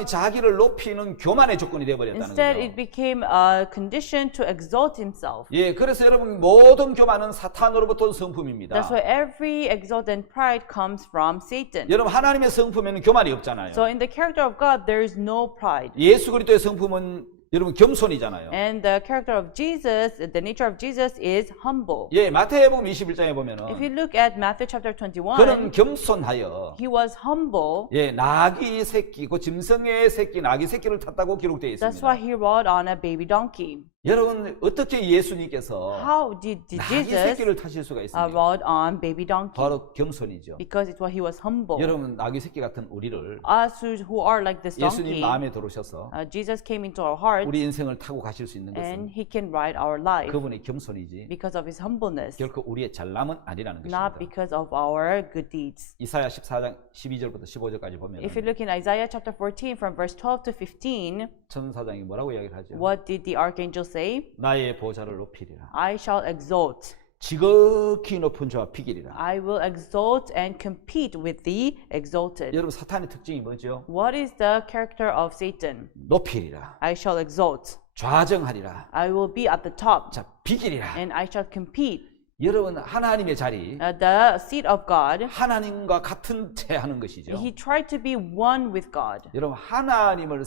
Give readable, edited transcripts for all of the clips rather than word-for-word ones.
사람이 자기를 높이는 교만의 조건이 되어버렸다는 Instead, 거죠. it became a condition to exalt himself. 예, 그래서 여러분 모든 교만은 사탄으로부터 온 성품입니다. That's why every exalt and pride comes from Satan. 여러분 하나님의 성품에는 교만이 없잖아요. So in the character of God, there is no pride. 예수 그리스도의 성품은 여러분 겸손이잖아요. And the character of Jesus, the nature of Jesus is humble. 예, 마태복음 21장에 보면은 If you look at Matthew chapter 21, 그는 겸손하여 he was humble. 예, 나귀 새끼, 그 짐승의 새끼, 나귀 새끼를 탔다고 기록되어 That's why 있습니다. he rode on a baby donkey. 여러분 어떻게 예수님께서 How did 나귀 Jesus 새끼를 타실 수가 있습니까? rode on baby donkey? 바로 겸손이죠. Because he was humble. 여러분 나귀 새끼 같은 우리를 Us who are like this 예수님 donkey, 마음에 들어오셔서 Jesus came into our hearts 우리 인생을 타고 가실 수 있는 and 것은 he can ride our life 그분의 겸손이지 because of his humbleness, 결코 우리의 잘남은 아니라는 not 것입니다. because of our good deeds. 이사야 14장 12절부터 15절까지 보면 If you look in Isaiah chapter 14 from verse 12 to 15, 천사장이 뭐라고 이야기를 하죠? what did the archangel say? 나의 보좌를 높이리라. I shall exalt. 지극히 높은 자와 비기리라. I will exalt and compete with the exalted. 여러분 사탄의 특징이 뭐죠? What is the character of Satan? 높이리라. I shall exalt. 좌정하리라. I will be at the top 자, 비기리라. and I shall compete. 여러분 하나님의 자리 The seat of God, 하나님과 같은 채 하는 것이죠. he tried to be one with God. 여러분 하나님을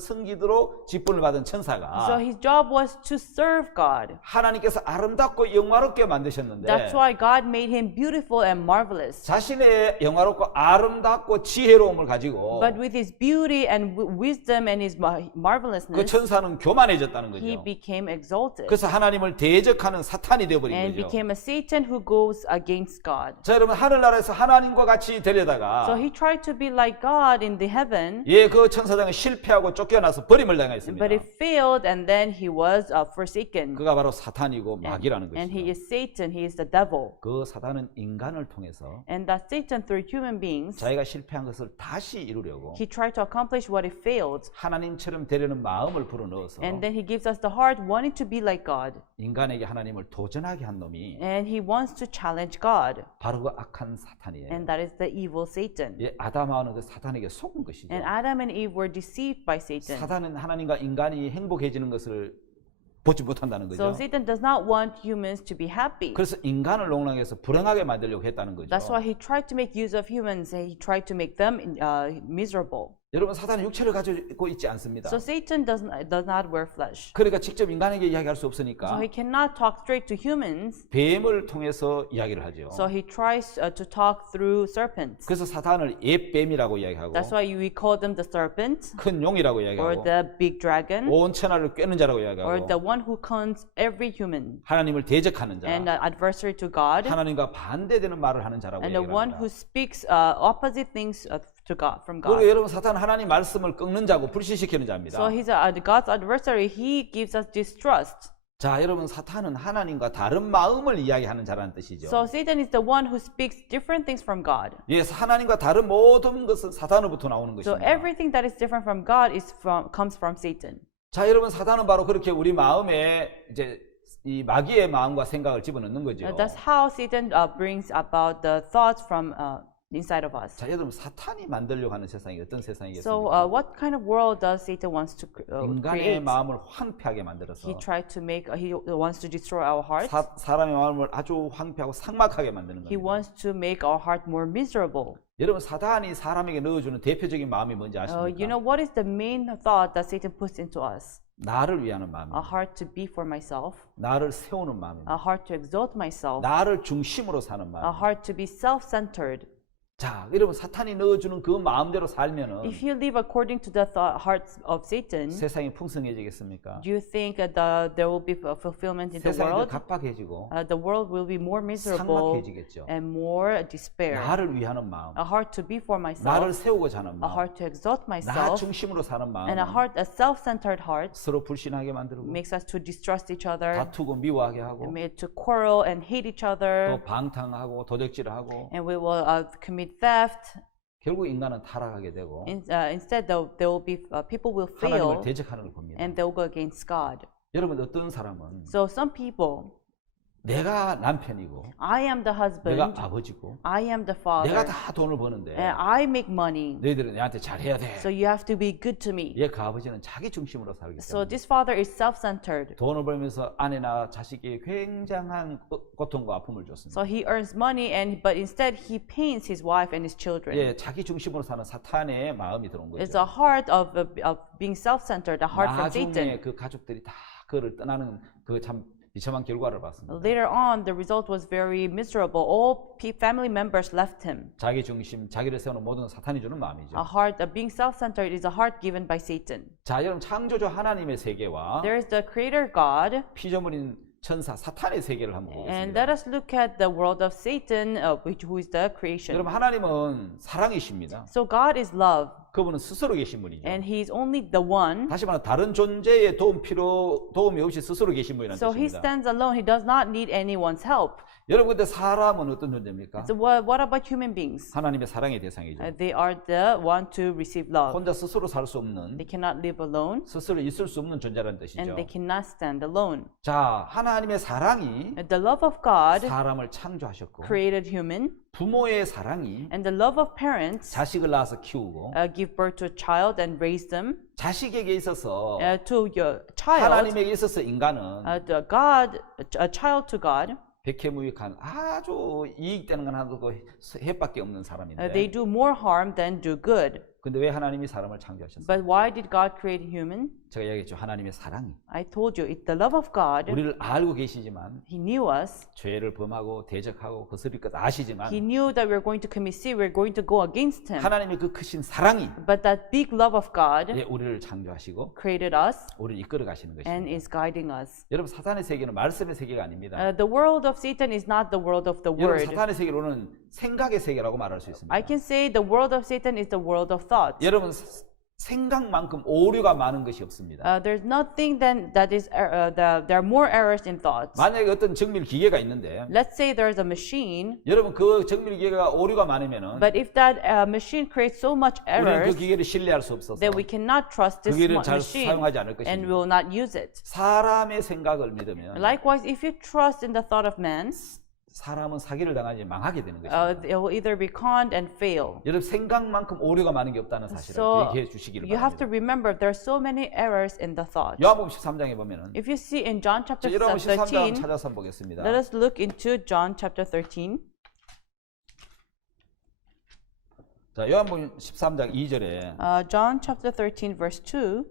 섬기도록 직분을 받은 So 천사가 his job was to serve God. 하나님께서 아름답고 영화롭게 만드셨는데 That's why God made him beautiful and marvelous. 자신의 영화롭고 아름답고 지혜로움을 가지고 But with his beauty and wisdom and his 그 marvelousness, 천사는 교만해졌다는 he 거죠. became exalted 그래서 하나님을 대적하는 사탄이 되어버린 and 거죠. became a Satan who goes against God. 자, 여러분 하늘나라에서 하나님과 같이 So 되려다가 he tried to be like God in the heaven, 예, 그 천사장은 실패하고 쫓겨나서 버림을 당했습니다. but it failed and then he was forsaken. 그가 바로 사탄이고 마귀라는 And he 것이죠. is Satan, he is the devil. 그 사탄은 인간을 통해서 And that Satan through human beings, 자기가 실패한 것을 다시 이루려고 he tried to accomplish what he failed. 하나님처럼 되려는 마음을 불어넣어서 And then he gives us the heart wanting to be like God. 인간에게 하나님을 도전하게 한 놈이 And he wants to challenge God. 바로 그 악한 사탄이에요. And that is the evil Satan. 예, 아담하와는 그 사탄에게 속은 것이죠. And Adam and Eve were deceived by Satan. 사탄은 하나님과 인간이 행복해지는 것을 보지 못한다는 So 거죠. Satan does not want humans to be happy. 그래서 인간을 농락해서 불행하게 만들려고 했다는 거죠. That's why he tried to make use of humans. He tried to make them miserable. 여러분 사탄은 육체를 가지고 있지 않습니다. So Satan does not wear flesh. 그러니까 직접 인간에게 이야기할 수 So 없으니까 he cannot talk straight to humans. 뱀을 통해서 이야기를 하죠. So he tries to talk through serpents. 그래서 사탄을 옛뱀이라고 이야기하고 That's why we call them the serpent 큰 용이라고 or 이야기하고 the big dragon 온 천하를 꿰는 자라고 or 이야기하고 the one who counts every human 하나님을 대적하는 자, and adversary to God 하나님과 반대되는 말을 하는 자라고 and the one 이야기합니다. who speaks opposite things to God from 그리고 God. 여러분 사탄은 하나님 말씀을 꺾는 자고 불신시키는 자입니다. So he's God's adversary. He gives us distrust. 자, 여러분 사탄은 하나님과 다른 마음을 이야기하는 자라는 뜻이죠. So Satan is the one who speaks different things from God. 예, 하나님과 다른 모든 것은 사탄으로부터 나오는 So 것입니다. everything that is different from God comes from Satan. 자, 여러분 사탄은 바로 그렇게 우리 마음에 이제 이 마귀의 마음과 생각을 집어넣는 거죠. That's how Satan brings about the thoughts from inside of us. 자, 여러분 사탄이 만들려고 하는 세상이 어떤 So 세상이겠습니까? what kind of world does Satan wants to 인간의 create? 마음을 황폐하게 만들어서 He tried to make. He wants to destroy our hearts. 사람의 마음을 아주 황폐하고 삭막하게 만드는 He 겁니다. wants to make our heart more miserable. 여러분 사탄이 사람에게 넣어주는 대표적인 마음이 뭔지 You know 아십니까? what is the main thought that Satan puts into us? 나를 위하는 A 마음입니다. heart to be for myself, 나를 세우는 a 마음입니다. heart to exalt myself, 나를 중심으로 사는 a 마음. heart to be self-centered. 자, 여러분 사탄이 넣어주는 그 마음대로 살면은 If you live according to the hearts of Satan, 세상이 풍성해지겠습니까? do you think that there will be fulfillment in the 세상이 더 world? 각박해지고 The world will be more miserable 삭막해지겠죠. and more despair. 나를 위하는 마음, A heart to be for 나를 myself, 세우고자 하는 a 마음, heart to exalt 나 myself, 중심으로 사는 마음, and a self-centered heart 서로 불신하게 만들고 makes us to distrust each other, 다투고 미워하게 하고 to quarrel and hate each other, 또 방탕하고 도적질을 하고 and we will commit theft. 결국 인간은 타락하게 되고 Instead, there will be people will 하나님을 fail 대적하는 걸 봅니다. and they will go against God. 여러분 어떤 사람은 So some people 내가 남편이고 I am the husband. 내가 아버지고 I am the 내가 father. 다 돈을 버는데 And I make money. 너희들은 내한테 잘해야 돼. So you have to be good to me. 예, 그 아버지는 자기 중심으로 살기 So 때문에 this father is self-centered. 돈을 벌면서 아내나 자식에게 굉장한 고통과 아픔을 줬습니다. So he earns money, but instead he pains his wife and his children. 예, 자기 중심으로 사는 사탄의 마음이 들어온 It's 거죠. a heart of being self-centered, a heart from Satan. 나중에 그 가족들이 다 그를 떠나는 그 참 비참한 결과를 봤습니다. Later on, the result was very miserable. All family members left him. 자기 중심, 자기를 세우는 모든 사탄이 주는 마음이죠. Being self-centered is a heart given by Satan. 자, 여러분 창조주 하나님의 세계와 There is the Creator God, 피조물인 천사 사탄의 세계를 한번 and 보겠습니다. let us look at the world of Satan, who is the creation. 여러분 하나님은 사랑이십니다. So God is love, 그분은 스스로 계신 분이죠. and He is only the one. 다시 말해 다른 존재의 도움이 없이 스스로 계신 분이라는 So He 뜻입니다. stands alone. He does not need anyone's help. 여러분 근데 사람은 어떤 존재입니까? So what about human beings? 하나님의 사랑의 대상이죠. They are the one to receive love. 혼자 스스로 살 수 없는, They cannot live alone, 스스로 있을 수 없는 존재라는 and 뜻이죠. they cannot stand alone. 자, 하나님의 사랑이 The love of God 사람을 창조하셨고, created human, 부모의 사랑이 and the love of parents 자식을 낳아서 키우고, give birth to a child and raise them. 자식에게 있어서 To your child, 하나님에게 있어서 인간은 a child to God, 백해무익한 아주 이익되는 건 하나도 그 해밖에 없는 사람인데, they do more harm than do good. 근데 왜 하나님이 사람을 창조하셨어요? But why did God create human? 제가 얘기했죠. 하나님의 사랑이 I told you, it's the love of God. 우리를 알고 계시지만 He knew us. 죄를 범하고 대적하고 거스릴 것 아시지만 He knew that we're going to commit sin. We're going to go against Him. 하나님의 그 크신 사랑이 But that big love of God 우리를 창조하시고 created us 우리를 이끌어 가시는 and 것입니다. is guiding us. 여러분 사탄의 세계는 말씀의 세계가 아닙니다. The world of Satan is not the world of the 여러분 Word. 사탄의 세계로는 생각의 세계라고 말할 수 있습니다. I can say the world of Satan is the world of thoughts. 여러분 생각만큼 오류가 많은 것이 없습니다. There's nothing that is there are more errors in thoughts. 만약에 어떤 정밀 기계가 있는데 Let's say there's a machine, 여러분 그 정밀 기계가 오류가 많으면은 but if that machine creates so much 우리는 그 errors, 기계를 신뢰할 수 없어서 then we cannot trust this 기계를 잘 machine 사용하지 않을 and 것입니다. will not use it. 사람의 생각을 믿으면 Likewise, if you trust in the thought of man, 사람은 사기를 당하지 망하게 되는 것입니다. it will either be conned and fail. 여러분 생각만큼 오류가 많은 게 없다는 사실을 So 기억해 주시기를 you have to 바랍니다. remember there are so many errors in the thought. 요한복음 13장에 보면은 If you see in John chapter 여러분 13장 13, 찾아서 한번 보겠습니다. let us look into John chapter 13. 자, 요한복음 13장 2절에 John chapter 13 verse 2.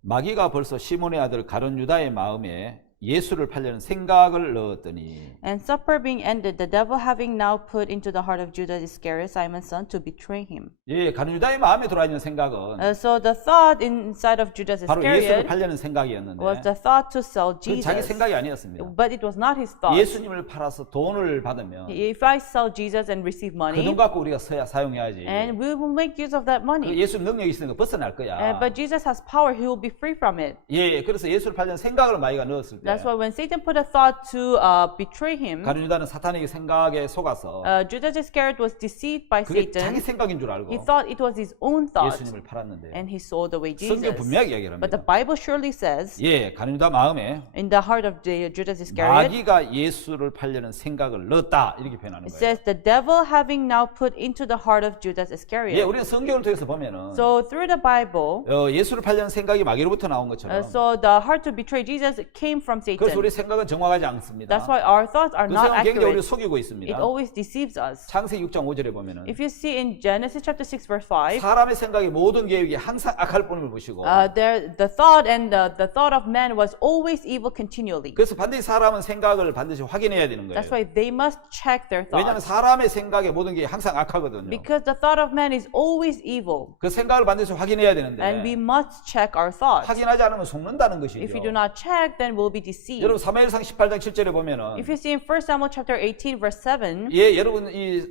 마귀가 벌써 시몬의 아들 가룟 유다의 마음에 예수를 팔려는 생각을 넣었더니 And supper being ended, the devil having now put into the heart of Judas Iscariot, Simon's son, to betray him. 예, 가룟 유다의 마음에 들어와 있는 생각은 So the thought inside of Judas 바로 예수를 Iscariot 팔려는 생각이었는데 was the thought to sell 그 자기 Jesus. 생각이 아니었습니다. But it was not his thought. 예수님을 팔아서 돈을 받으면 If I sell Jesus and receive 그 money, 돈 갖고 우리가 사용해야지. and we will make use of that 그 money. 예수 능력이 있으니까 벗어날 거야. But Jesus has power, he will be free from it. 예, 그래서 예수를 팔려는 생각을 마귀가 넣었을 때 That's why when Satan put a thought to betray him, 가룟 유다는 사탄에게 생각에 속아서 Judas Iscariot was deceived by 그게 자기 Satan. 생각인 줄 He 알고 thought it was his own thought, 예수님을 팔았는데 and he sold away 성경 Jesus. 분명하게 이야기를 But the 합니다. Bible surely says, 예, 가룟 유다 마음에 in the heart of Judas Iscariot, 마귀가 예수를 팔려는 생각을 넣었다 이렇게 표현하는 it 거예요. says, the devil having now put into the heart of Judas 예, Iscariot. 우리는 성경을 통해서 보면은 So through the Bible, 예수를 팔려는 생각이 마귀로부터 나온 것처럼 so the heart to betray Jesus came from 그래서 Satan. 우리 생각은 정확하지 않습니다. That's why our thoughts are 그 not 생각은 굉장히 우리를 accurate. 속이고 있습니다. It always deceives us. 창세기 6장 5절에 보면은 If you see in Genesis chapter 6 verse 5, 사람의 생각이 모든 계획이 항상 악할 뿐을 보시고 the thought and the thought of man was always evil continually. 그래서 반드시 사람은 생각을 반드시 확인해야 되는 거예요. That's why they must check their 왜냐하면 thoughts. 사람의 생각에 모든 게 항상 악하거든요. Because the thought of man is always evil. 그 생각을 반드시 확인해야 And 되는데 we must check our thoughts. 확인하지 않으면 속는다는 것이죠. If we do not check, then we'll be deceived. 여러분 사무엘상 18장 7절에 보면은 If you see in 1 Samuel chapter 18 verse 7, 예, 여러분 이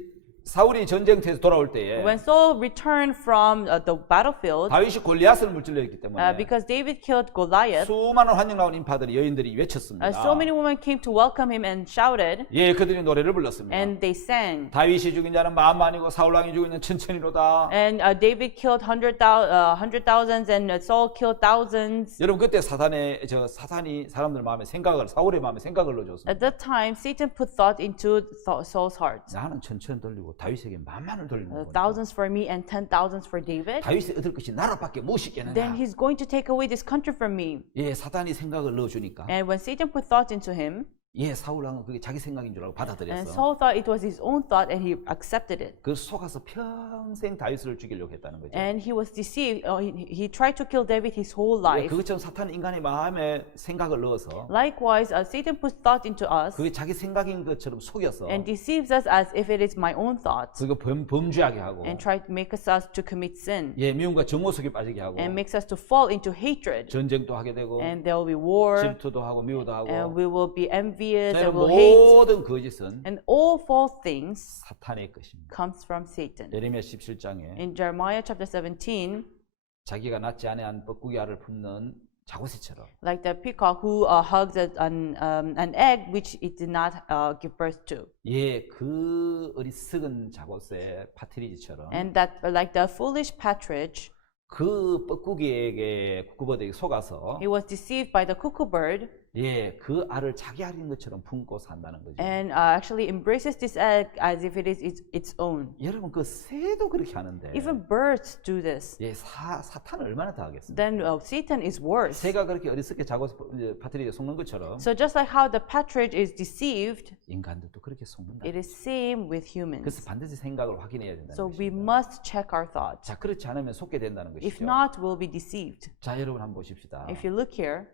사울이 전쟁터에서 돌아올 때에 When Saul returned from the battlefield, 다윗이 골리앗을 물질렀기 때문에 because David killed Goliath, 수많은 환영 나온 인파들이 여인들이 외쳤습니다. so many women came to welcome him and shouted, 예, 그들이 노래를 불렀습니다. and they sang. 다윗이 죽인 자는 만만이고 사울 왕이 죽인 자는 천천히로다. And David killed hundred thousands, and Saul killed thousands. 여러분 그때 사탄이 사람들 마음에 사울의 마음에 생각을 넣어줬습니다. At that time, Satan put thought into Saul's heart. 나는 천천 돌리고 다윗에게 만만을 돌리는 거니까 Thousands for me and 10,000s for David. 다윗이 얻을 것이 나라밖에 Then 무엇이겠느냐. he's going to take away this country from me. 예, 사탄이 생각을 넣어주니까 And when Satan put thought into him, 예, 사울 왕은 그게 자기 생각인 줄 알고 and 받아들였어. Saul thought it was his own thought, and he accepted it. 그 속아서 평생 다윗을 죽이려고 했다는 거죠. And he was deceived. He tried to kill David his whole 예, life. 그것처럼 사탄은 인간의 마음에 생각을 넣어서 Likewise, Satan puts thought into us 그게 자기 생각인 것처럼 속여서 and deceives us as if it is my own thought, 그거 범죄하게 하고 and try to make us to commit sin, 예, 미움과 정오 속에 빠지게 하고 and makes us to fall into hatred. 전쟁도 하게 되고 And there will be war, 질투도 하고 미워도 and 하고 we will be envious, and 여러분, will hate. 모든 거짓은 And all false things 사탄의 것입니다. comes from Satan. 예레미야 17장에 In Jeremiah chapter 17, 자기가 낳지 아니한 뻐꾸기 알을 품는 자고새처럼 like the peacock who hugs an egg which it did not give birth to, 예, 그 어리석은 자고새 파트리지처럼 and that like the foolish partridge, 그 뻐꾸기에게 쿠쿠버드에게 속아서 he was deceived by the cuckoo bird, 예, 그 알을 자기 알인 것처럼 품고 산다는 거죠. and actually embraces this egg as if it is its own. 여러분 그 새도 그렇게 하는데 Even birds do this. 예, 사탄은 얼마나 더 하겠습니까? Then Satan is worse. 새가 그렇게 어리석게 자고새 파트리지에 속는 것처럼 So just like how the partridge is deceived, 인간들도 그렇게 속는다. it is same with 그래서 humans. 반드시 생각을 확인해야 된다는 So we 것입니다. must check our thoughts. 자, 그렇지 않으면 속게 된다는 If 것이죠. not, we'll be deceived. 자, 여러분 한번 보십시다. If you look here,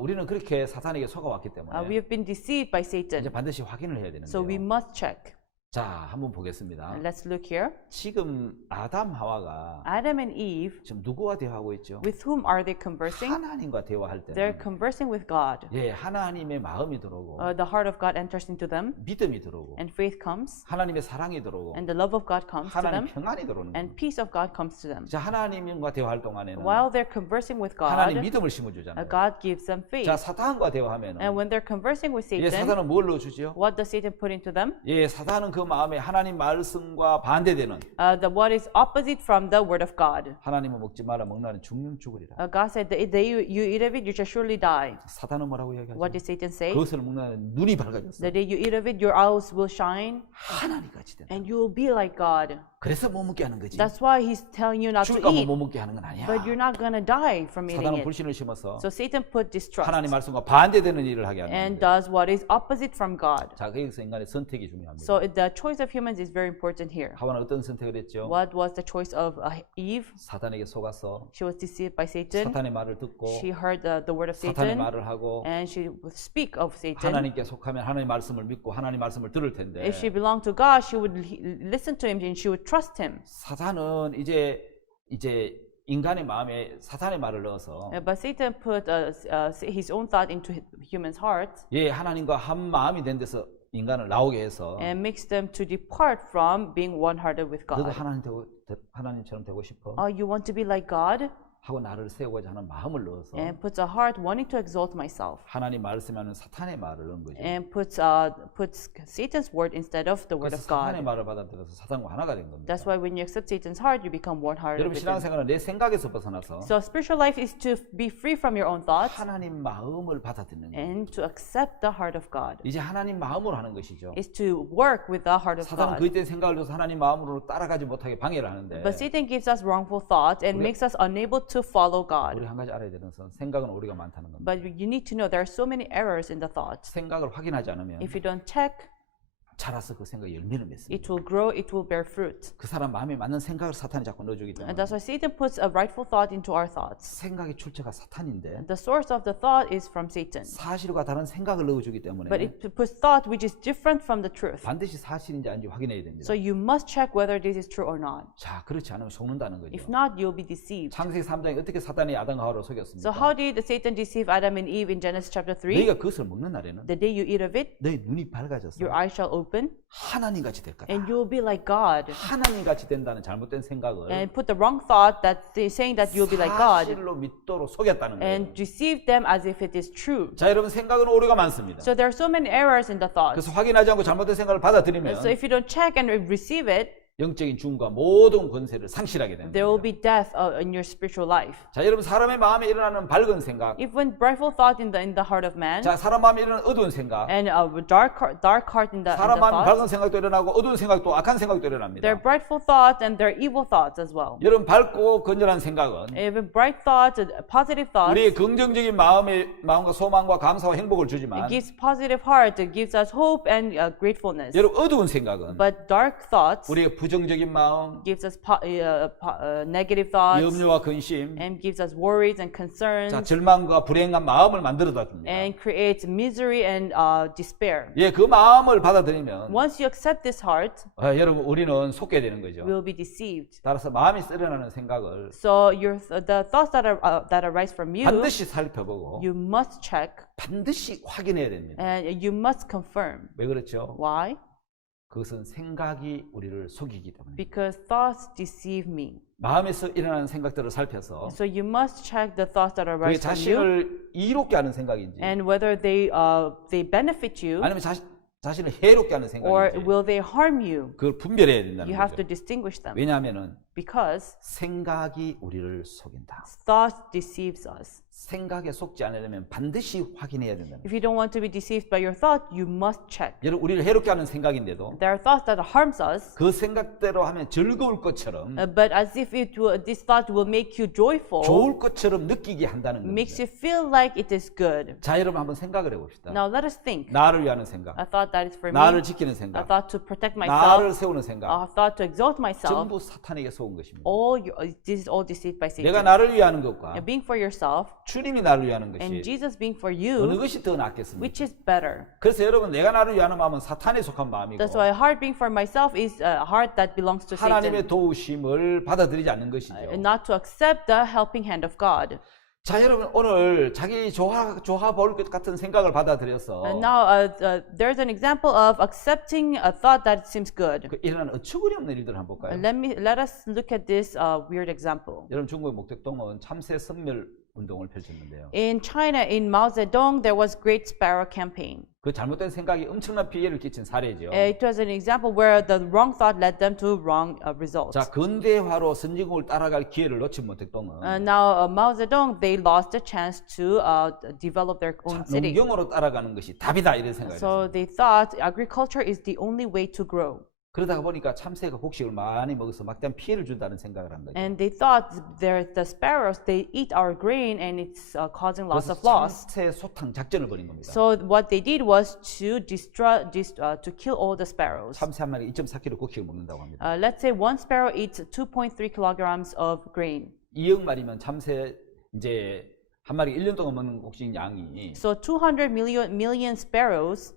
우리는 그렇게 사탄에게 속아왔기 we 때문에 have been deceived by 이제 Satan. 반드시 확인을 해야 So we 되는데요. must check. 자, 한번 보겠습니다. Let's look here. 지금 아담 하와가 Adam and Eve, 지금 누구와 대화하고 있죠? with whom are they conversing? 하나님과 대화할 They're 때는 conversing with God. 예, 하나님의 마음이 들어오고 The heart of God enters into them, 믿음이 들어오고 and faith comes, 하나님의 사랑이 들어오고 and the love of God comes to 하나님 them, 평안이 들어오는 and 거예요. peace of God comes to them. 자, 하나님과 대화할 동안에는 While they're conversing with 하나님 God, 믿음을 심어주잖아요. God gives them faith. 자, 사탄과 대화하면은 And when they're conversing with 예, Satan, 사탄은 뭘 넣어주지요? what does Satan put into them? 예, 사탄은 그 마음에 하나님 말씀과 반대되는 What is opposite from the word of God. 하나님은 먹지 마라 먹나는 죽는 죽으리라. God said, the day you eat of it, you shall surely die. 사탄은 뭐라고 얘기하죠? What did Satan say? 그것을 먹나는 눈이 밝아졌어. The day you eat of it, your eyes will shine, 하나님 같이 된다. and you will be like God. 그래서 못 먹게 하는 거지. That's why he's telling you not to 줄까 eat, 못 먹게 하는 건 아니야. but you're not gonna die from eating 사탄은 it. 불신을 심어서 So Satan put distrust 하나님 말씀과 반대되는 일을 하게 하는 and 거예요. does what is opposite from God. 자, 거기서 인간의 선택이 중요합니다. So the choice of humans is very important here. 하와는 어떤 선택을 했죠? What was the choice of Eve? 사탄에게 속아서 She was deceived by Satan. 사탄의 말을 듣고 She heard the word of 사탄의 Satan, 말을 하고 and she would speak of Satan. 하나님께 속하면 하나님 말씀을 믿고 하나님 말씀을 들을 텐데 If she belonged to God, she would listen to him and she would trust him. 사탄은 이제 인간의 마음에 사탄의 말을 넣어서 But Satan put his own thought into human's heart 예, 하나님과 한 마음이 된 데서 인간을 나오게 해서 and makes them to depart from being one-hearted with 너도 God. 하나님처럼 되고 싶어? You want to be like God? 하고 나를 세우고자 하는 마음을 넣어서 And puts a heart wanting to exalt myself. 하나님 말씀하는 사탄의 말을 넣은 거죠. And puts Satan's word instead of the word 그래서 of 사탄의 God. 말을 받아들여서 사탄과 하나가 된 겁니다. That's why when you accept Satan's heart, you become one-hearted 여러분 with him. 신앙생활은 내 생각에서 벗어나서 So spiritual life is to be free from your own thoughts 하나님 마음을 받아들이는 거예요. and to accept the heart of God. 이제 하나님 마음으로 하는 것이죠. Is to work with the heart of 사탄은 God. 그때 생각을 줘서 하나님 마음으로 따라가지 못하게 방해를 하는데 But Satan gives us wrongful thoughts and makes us unable to follow God. 우리 한 가지 알아야 되는 것은 생각은 오류가 많다는 겁니다. But you need to know there are so many errors in the thoughts. 생각을 확인하지 않으면 If you don't check, 자라서 그 생각이 열매를 맺습니다. it will grow, it will bear fruit. 그 사람 마음에 맞는 생각을 사탄이 자꾸 넣어주기 때문에 And that's why Satan puts a rightful thought into our thoughts. 생각의 출처가 사탄인데 The source of the thought is from Satan. 사실과 다른 생각을 넣어주기 때문에 But it puts thought which is different from the truth. 반드시 사실인지 아닌지 확인해야 됩니다. So you must check whether this is true or not. 자, 그렇지 않으면 속는다는 거죠. If not, you'll be deceived. 창세기 3장에 어떻게 사탄이 아담과 하와를 So 속였습니까? how did Satan deceive Adam and Eve in Genesis chapter 3? 너희가 그것을 먹는 날에는 The day you eat of it, 너희 눈이 밝아졌어. your eyes shall open, 하나님 같이 될 거다. and you'll be like God. 하나님 같이 된다는 잘못된 생각을 And put the wrong thought that they saying that you'll be like God, 사실로 믿도록 속였다는 거예요. and deceive them as if it is true. 자, 여러분 생각은 오류가 많습니다. So there are so many errors in the thoughts. 그래서 확인하지 않고 잘못된 생각을 받아들이면 So if you don't check and receive it, 영적인 죽음과 모든 권세를 상실하게 됩니다. there will be death in your spiritual life. 자, 여러분 사람의 마음에 일어나는 밝은 생각, If when brightful thought in the heart of man, 자, 사람 마음에 일어나는 어두운 생각, and a dark heart in the 사람 마음에 thoughts, 밝은 생각도 일어나고 어두운 생각도 악한 생각도 일어납니다. there are brightful thoughts and there are evil thoughts as well. 여러분 밝고 건전한 생각은 Even bright thoughts, positive thoughts, 우리의 긍정적인 마음과 소망과 감사와 행복을 주지만 it gives positive heart, it gives us hope and gratefulness. 여러분 어두운 생각은 But dark thoughts 우리의 부정적인 마음, gives us negative thoughts 염려와 근심, and gives us worries and concerns 자, 절망과 불행한 마음을 만들어다 줍니다. and creates misery and despair. 예, 그 마음을 받아들이면 Once you accept this heart, 여러분 우리는 속게 되는 거죠. we will be deceived. 따라서 마음이 쓰려나는 생각을 So the thoughts that arise from you, 반드시 살펴보고 you must check 반드시 확인해야 됩니다. and you must confirm. 왜 그렇죠? Why? 그것은 생각이 우리를 속이기 때문에. Because thoughts deceive me. 마음에서 일어나는 생각들을 살펴서 So you must check the thoughts that 그게 arise from you 자신을 이롭게 하는 생각인지 and whether they benefit you 아니면 자신을 해롭게 하는 or 생각인지 will they harm you. 그걸 분별해야 You 된다는 have to 거죠. distinguish them 왜냐하면은 because 생각이 우리를 속인다. thought deceives us. 생각에 속지 않으려면 반드시 확인해야 된다는 거죠. If you don't want to be deceived by your thought, you must check. 여러분 우리를 해롭게 하는 생각인데도 There are thoughts that harms us, 그 생각대로 하면 즐거울 것처럼 but as if this thought will make you joyful, 좋을 것처럼 느끼게 한다는 makes 겁니다. you feel like it is good. 자, 여러분 한번 생각을 해봅시다. Now let us think. 나를 위하는 생각, A thought that is for me, 나를 지키는 a 생각, thought to protect 나를 myself, 세우는 생각, a thought to exalt myself. 전부 사탄에게 속은 것입니다. This is all deceived by 내가 Satan. 나를 위하는 것과 And being for yourself 주님이 나를 위하는 and 것이 Jesus being for 어느 you, 것이 더 낫겠습니까? which is better? 그래서 여러분 내가 나를 위하는 마음은 사탄에 속한 마음이고 That's why a heart being for myself is a heart that belongs to 하나님의 Satan, 도우심을 받아들이지 않는 것이죠. and not to accept the helping hand of God. 자, 여러분 오늘 자기 좋아 보일 것 같은 생각을 받아들여서 And now there's an example of accepting a thought that seems good. 그 일어나는 어처구니 없는 일들을 한번 볼까요? Let us look at this weird example. 여러분 중국의 목택동은 참새 선멸 운동을 펼쳤는데요. In China, in Mao Zedong, there was Great Sparrow campaign. 그 잘못된 생각이 엄청난 피해를 끼친 사례죠. It was an example where the wrong thought led them to wrong results. 자, 근대화로 선진국을 따라갈 기회를 놓친 목택동은 Now, Mao Zedong, they lost the chance to develop their own city. 농경으로 따라가는 것이 답이다 이런 생각을 So 했어요. they thought agriculture is the only way to grow. 그러다가 보니까 참새가 곡식을 많이 먹어서 막대한 피해를 준다는 생각을 한 거죠. And they thought the sparrows, they eat our grain and it's causing lots 그래서 of loss. 참새 소탕 작전을 벌인 겁니다. So what they did was to kill all the sparrows. 참새 한 마리 2.4kg 곡식을 먹는다고 합니다. Let's say one sparrow eats 2.3 kilograms of grain. 2억 마리면 참새 이제 한 마리 1년 동안 먹는 곡식 양이 So 200 million sparrows,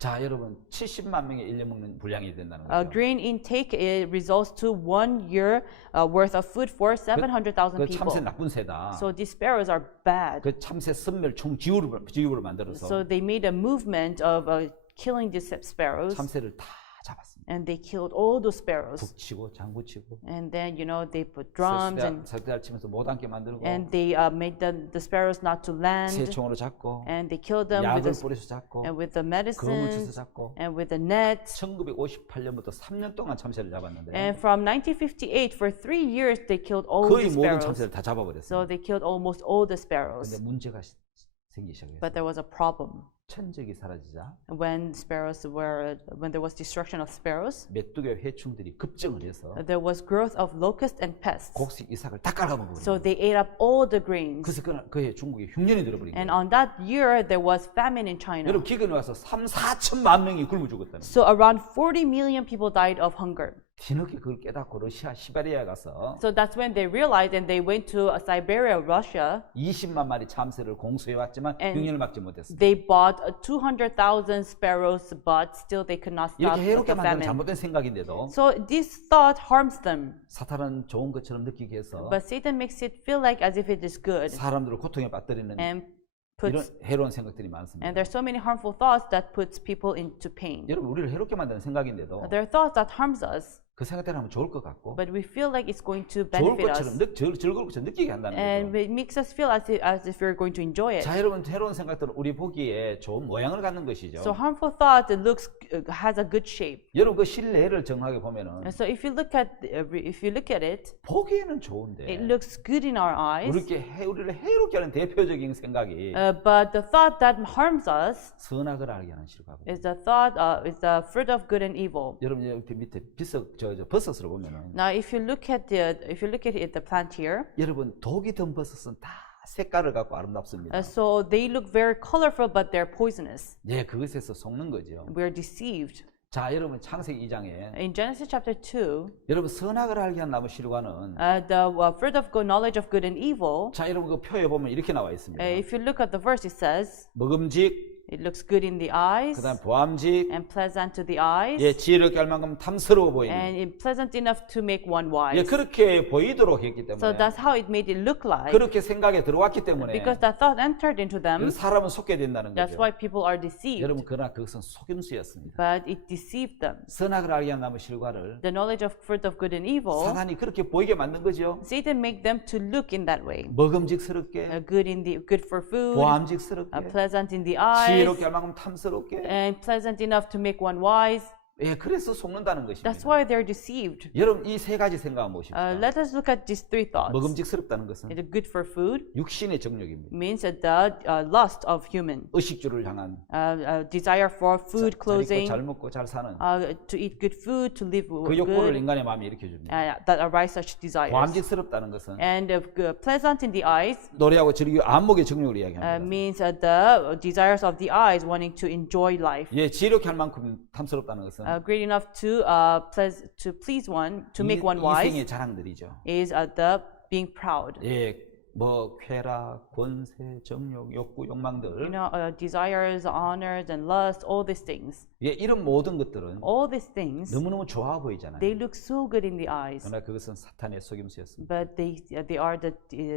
자, 여러분 70만 명이 1년 먹는 분량이 된다는 거죠. grain intake it results to 1 year worth of food for 700,000 그 people. 참새 나쁜 새다. So these sparrows are bad. 그 참새 선멸 총지휘부를 만들어서 So they made a movement of killing these sparrows, 참새를 다 잡았습니다. and they killed all those sparrows. 북치고 장구치고 And then they put drums 설대를 치면서 못 앉게 만들고 and they made the sparrows not to land, 새총으로 잡고 and they killed them 약을 with 뿌려서 잡고 with the 거물 쳐서 medicines 잡고 and with the nets. 1958년부터 3년 동안 참새를 잡았는데 And from 1958, for 3 years, they killed all 거의 the 모든 sparrows. 참새를 다 잡아버렸어요. So they killed almost all the 근데 sparrows. 문제가 생기기 시작했어요. But there was a problem. 천적이 사라지자 When there was destruction of sparrows, 메뚜기 해충들이 급증을 해서 there was growth of locusts and pests. 곡식 이삭을 다 깔아먹은 So 거예요. they ate up all the grains. 그래서 그해 중국에 흉년이 들어버린 And 거예요. on that year, there was famine in China. 여러분 기근이 와서 3,4천만 명이 굶어 죽었다는 거예요. So around 40 million people died of hunger. 뒤늦게 그걸 깨닫고 러시아 시베리아에 가서 So that's when they realized and they went to Siberia, Russia. 20만 마리 참새를 공수해 왔지만 And 흉년을 막지 못했어요. They bought 200,000 sparrows, but still they could not stop 이렇게 해롭게 the 만드는 famine. 잘못된 생각인데도 So this thought harms them, 사탄은 좋은 것처럼 느끼게 해서 but Satan makes it feel like as if it is good 사람들을 고통에 빠뜨리는 and 이런 puts, 해로운 생각들이 많습니다. and there's so many harmful thoughts that puts people into pain. 여러분 우리를 해롭게 만드는 생각인데도 There are thoughts that harms us, 그 생각대로 하면 좋을 것 같고 but we feel like it's going to 좋을 benefit 것처럼 us, 즐거울 것처럼 느끼게 한다는 and 거죠. it makes us feel as if we're going to enjoy it. 자 여러분 해로운 생각들은 우리 보기에 좋은 모양을 갖는 것이죠. So harmful thought, it has a good shape. 여러분 그 실내를 정확하게 보면은 And so if you look at it, 보기에는 좋은데 it looks good in our eyes. 우리를 해롭게 하는 대표적인 생각이 But the thought that harms us 선악을 알게 하는 실과고. is the fruit of good and evil. 여러분 여기 밑에 버섯을 보면은 Now, if you look at the plant here, 여러분 독이 든 버섯은 다 색깔을 갖고 아름답습니다. so they look very colorful, but they're poisonous. 예, 그것에서 속는 거죠. We're deceived. 자, 여러분 창세기 2장에 In Genesis chapter 2, 여러분 선악을 알게 한 나무 실과는 the fruit of good knowledge of good and evil. 자, 여러분 그 표에 보면 이렇게 나와 있습니다. If you look at the verse, it says 먹음직, it looks good in the eyes 그다음 보암직, and pleasant to the eyes, 예, 지혜롭게 할 만큼 탐스러워 보이는. and pleasant enough to make one 예, wise. 그렇게 보이도록 했기 So 때문에 that's how it made it look like. 그렇게 생각에 들어왔기 때문에 Because that thought entered into them, 사람은 속게 된다는 that's 거죠. why people are deceived. 여러분 그러나 그것은 속임수였습니다. But it deceived them. 선악을 알게 한 나무 실과를 The knowledge of fruit of good and evil, 사단이 그렇게 보이게 만든 거죠. Satan make them to look in that way. 먹음직스럽게, Good for food, 보암직스럽게, pleasant in the eyes, 지혜롭게 할 만큼 탐스럽게. and pleasant enough to make one wise. 예, 그래서 속는다는 것입니다. That's why they're deceived. 여러분 이 세 가지 생각은 무엇입니까? Let us look at these three thoughts. 먹음직스럽다는 것은 It's good for food 육신의 정욕입니다. means the lust of human, 의식주를 향한 desire for food, 잘 입고 clothing, 잘 먹고 잘 사는 to eat good food, to live 그 욕구를 good, 인간의 마음이 일으켜줍니다. that arise such desires. 보암직스럽다는 것은 And pleasant in the eyes 노래하고 즐기고 안목의 정욕을 이야기합니다. means the desires of the eyes wanting to enjoy life. 예, 지혜롭게 할 만큼 탐스럽다는 것은 Great enough to please one, to make one 이생의 wise, 자랑들이죠. is the being proud. 예, 뭐 쾌락, 권세, 정욕, 욕구, 욕망들 Desires, honors, and lust, all these things. 예, 이런 모든 것들은 All these things, 너무너무 좋아 보이잖아요. they look so good in the eyes, 그러나 그것은 사탄의 속임수였습니다. but they are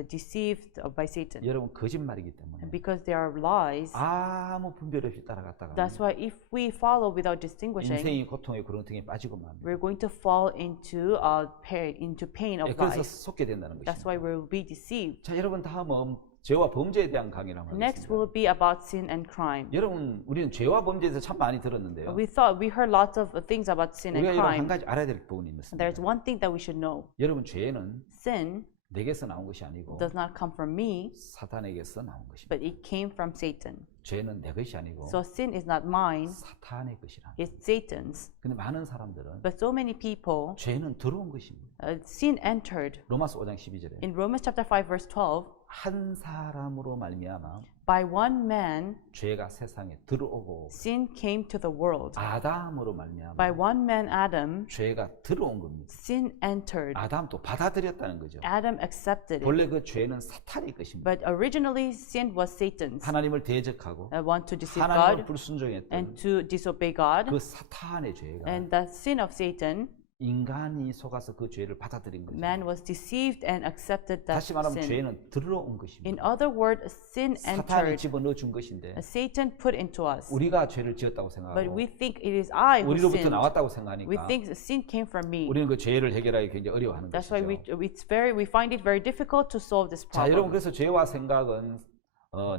deceived by Satan. 여러분 거짓말이기 때문에 Because they are lies, 아무 분별 없이 따라갔다가 that's why if we follow without distinguishing, 인생이 고통의 구렁텅이에 빠지고 맙니다. we're going to fall into pain 예, of 그래서 life. 속게 된다는 That's 것입니다. why we'll be deceived. 자, 여러분 다음은 죄와 범죄에 대한 강의를 한번 Next 하겠습니다. will be about sin and crime. 여러분 우리는 죄와 범죄에 대해서 참 많이 들었는데요. We heard lots of things about sin and 우리가 여러분 한 crime. 가지 알아야 될 부분이 있습니다. There's one thing that we should know. 여러분 죄는 Sin 내게서 나온 것이 아니고 does not come from me, 사탄에게서 나온 것입니다. but it came from Satan. 죄는 내 것이 아니고 So sin is not mine, 사탄의 것이라. it's Satan's. 근데 많은 사람들은 But so many people, 죄는 들어온 것입니다. sin entered. 로마서 5장 12절에 In Romans chapter 5 verse 12, 한 사람으로 말미암아 by one man 죄가 세상에 들어오고 sin came to the world. 아담으로 말미암아 By one man Adam, 죄가 들어온 겁니다. sin entered. 아담도 받아들였다는 거죠. Adam accepted it. 원래 그 죄는 사탄의 것입니다. But originally sin was Satan's. 하나님을 대적하고 Want to deceive 하나님을 God 불순종했던 and to disobey God. 그 사탄의 죄가 And the sin of Satan, 인간이 속아서 그 죄를 받아들인 거죠. man was deceived and accepted that 다시 말하면 sin. 죄는 들어온 In 것입니다. other words, sin 사탄이 entered. 집어넣어 준 것인데 Satan put into us. 우리가 죄를 지었다고 But 생각하고 we think it is I who 우리로부터 sinned. 나왔다고 We 생각하니까 think sin came from me. 우리는 그 죄를 해결하기 굉장히 어려워하는 That's why 것이죠. we find it very difficult to solve this 자, 여러분 problem. 그래서 죄와 생각은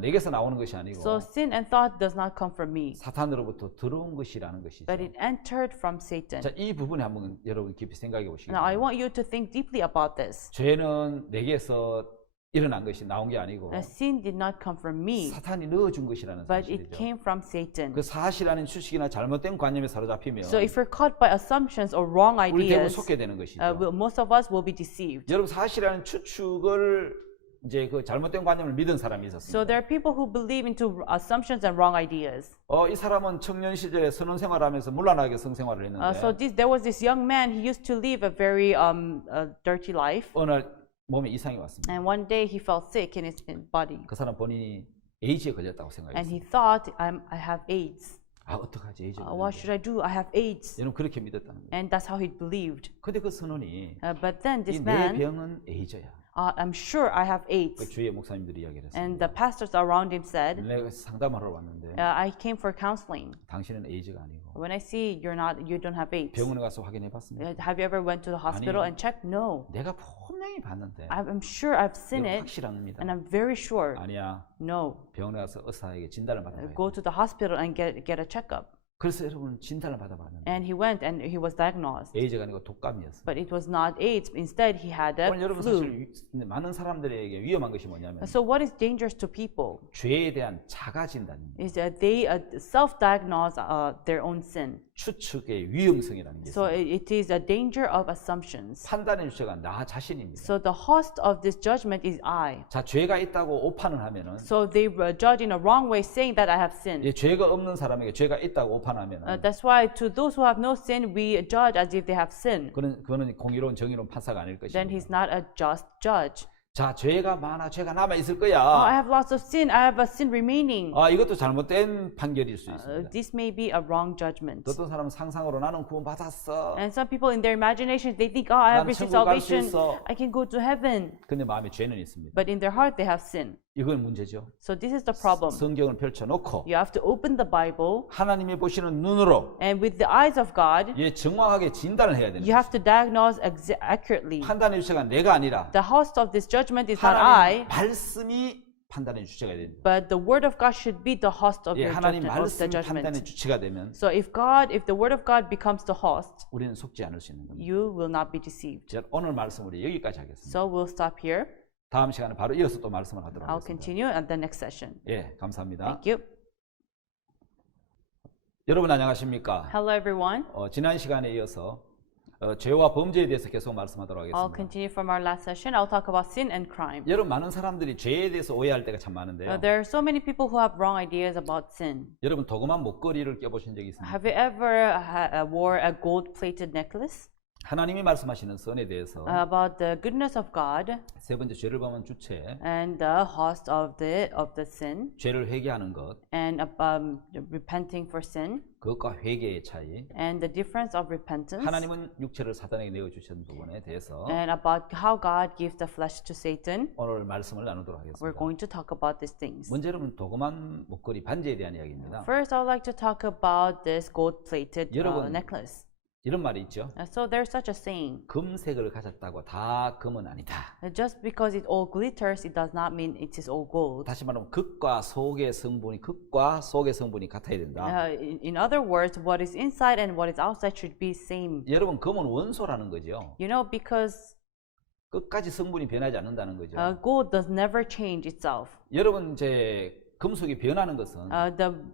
내게서 나오는 것이 아니고 So sin and thought does not come from me, 사탄으로부터 들어온 것이라는 것이죠. but it entered from Satan. 자, 이 부분에 한번 여러분 깊이 생각해 보시기 Now I 바랍니다. want you to think deeply about this. 죄는 내게서 일어난 것이 나온 게 아니고 Sin did not come from me, 사탄이 넣어준 것이라는 but it 사실이죠. came from Satan. 그 사실 아닌 추측이나 잘못된 관념에 사로잡히면 So if we're caught by assumptions or wrong 우리 대부분 ideas, 속게 되는 것이죠. most of us will be deceived. 여러분 사실 아닌 추측을 이제 그 잘못된 관념을 믿은 사람이 So 있었습니다. there are people who believe into assumptions and wrong ideas. 이 사람은 청년 시절에 선원 생활하면서 문란하게 성생활을 했는데 So there was this young man. He used to live a very dirty life, 어느 날 몸에 이상이 왔습니다. and one day he felt sick in his body, 그 사람 본인이 에이즈에 걸렸다고 and he 생각했어요. thought, I have AIDS. 아 어떡하지 에이즈에 What 걸렸는데. should I do? I have AIDS. 여러분 그렇게 믿었다는 거예요. And that's how he believed. 근데 그 선원이 But then this 이 내 man 병은 에이즈야. I'm sure I have 그 AIDS. 주위의 목사님들이 이야기를 And 했습니다. the pastors around him said, 내가 상담하러 왔는데 I came for counseling. 당신은 에이즈가 아니고 When I see you don't have AIDS. 병원에 가서 확인해 봤습니다. Have you ever went to the hospital 아니요. and checked? No. 내가 분명히 봤는데 I'm sure I've seen 이거 it, 확실합니다. and I'm very sure. 아니야. No. 병원에 가서 의사에게 진단을 받아봐야 Go 돼. to the hospital and get a checkup. 그래서 여러분 진단을 받아봤는데 And he went and he was diagnosed. 에이즈가 아니고 독감이었어요. But it was not AIDS. Instead, he had a 오늘 여러분 flu. 사실 많은 사람들에게 위험한 것이 뭐냐면 So what is dangerous to people 죄에 대한 자가 진단입니다. is that they self-diagnose their own sin. 추측의 위험성이라는 게 So 있습니다. it is a danger of assumptions. 판단의 주체가 나 자신입니다. So the host of this judgment is I. 자, 죄가 있다고 오판을 하면은 So they judge in a wrong way, saying that I have sinned. 이 죄가 없는 사람에게 죄가 있다고 오판하면은 That's why to those who have no sin, we judge as if they have sinned. 그거는 공의로운 정의로운 판사가 아닐 Then 것입니다. he's not a just judge. 자, 죄가 많아, 죄가 남아 있을 Oh, I 거야. have lots of sin. I have a sin remaining. 아, 이것도 잘못된 판결일 수 있습니다. This may be a wrong judgment. 어떤 사람은 상상으로 나는 구원 받았어. And some people in their imagination, they think, oh, I have 난 received 천국 갈 수 salvation. 있어. I can go to heaven. 근데 마음에 죄는 있습니다. But in their heart, they have sin. 이건 문제죠. So this is the problem. 성경을 펼쳐놓고 You have to open the Bible, 하나님이 보시는 눈으로 and with the eyes of God, 예, 정확하게 진단을 해야 되는 you have to diagnose accurately. 판단의 주체가 내가 아니라 The host of this judgment is not I, 하나님 말씀이 판단의 주체가 됩니다. but the word of God should be the host of 예, your 하나님 judgment. Of 말씀이 the 판단의 judgment. 주체가 되면 So if the word of God becomes the host, 우리는 속지 않을 수 있는 겁니다. you will not be deceived. 자, 오늘 말씀 우리 여기까지 하겠습니다. So we'll stop here. 다음 시간에 바로 이어서 또 말씀을 하도록 I'll 하겠습니다. continue at the next session. 예, 감사합니다. Thank you. 여러분 안녕하십니까? Hello, everyone. 지난 시간에 이어서 죄와 범죄에 대해서 계속 말씀하도록 I'll 하겠습니다. continue from our last session. I'll talk about sin and crime. 여러분 많은 사람들이 죄에 대해서 오해할 때가 참 많은데요. There are so many people who have wrong ideas about sin. 여러분 도그만 목걸이를 껴보신 적이 있습니까? Have you ever wore a gold-plated necklace? 하나님이 말씀하시는 선에 대해서 About the goodness of God 세 번째 죄를 범한 주체, and the host of the sin 죄를 회개하는 것, and repenting for sin 그것과 회개의 차이, and the difference of repentance 하나님은 육체를 사단에게 내어주신 부분에 대해서 and about how God gives the flesh to Satan. 오늘 말씀을 나누도록 We're 하겠습니다. going to talk about these things. 먼저 여러분 도그만 목걸이 반지에 대한 이야기입니다. First, I'd like to talk about this gold-plated 여러분, necklace. 이런 말이 있죠. So there's such a saying. 금색을 가졌다고 다 금은 아니다. Just because it all glitters, it does not mean it is all gold. 다시 말하면 극과 속의 성분이 같아야 된다. In other words, what is inside and what is outside should be same. 여러분 금은 원소라는 거죠. You know, because 끝까지 성분이 변하지 않는다는 거죠. gold does never change itself. 여러분 이제 금속이 변하는 것은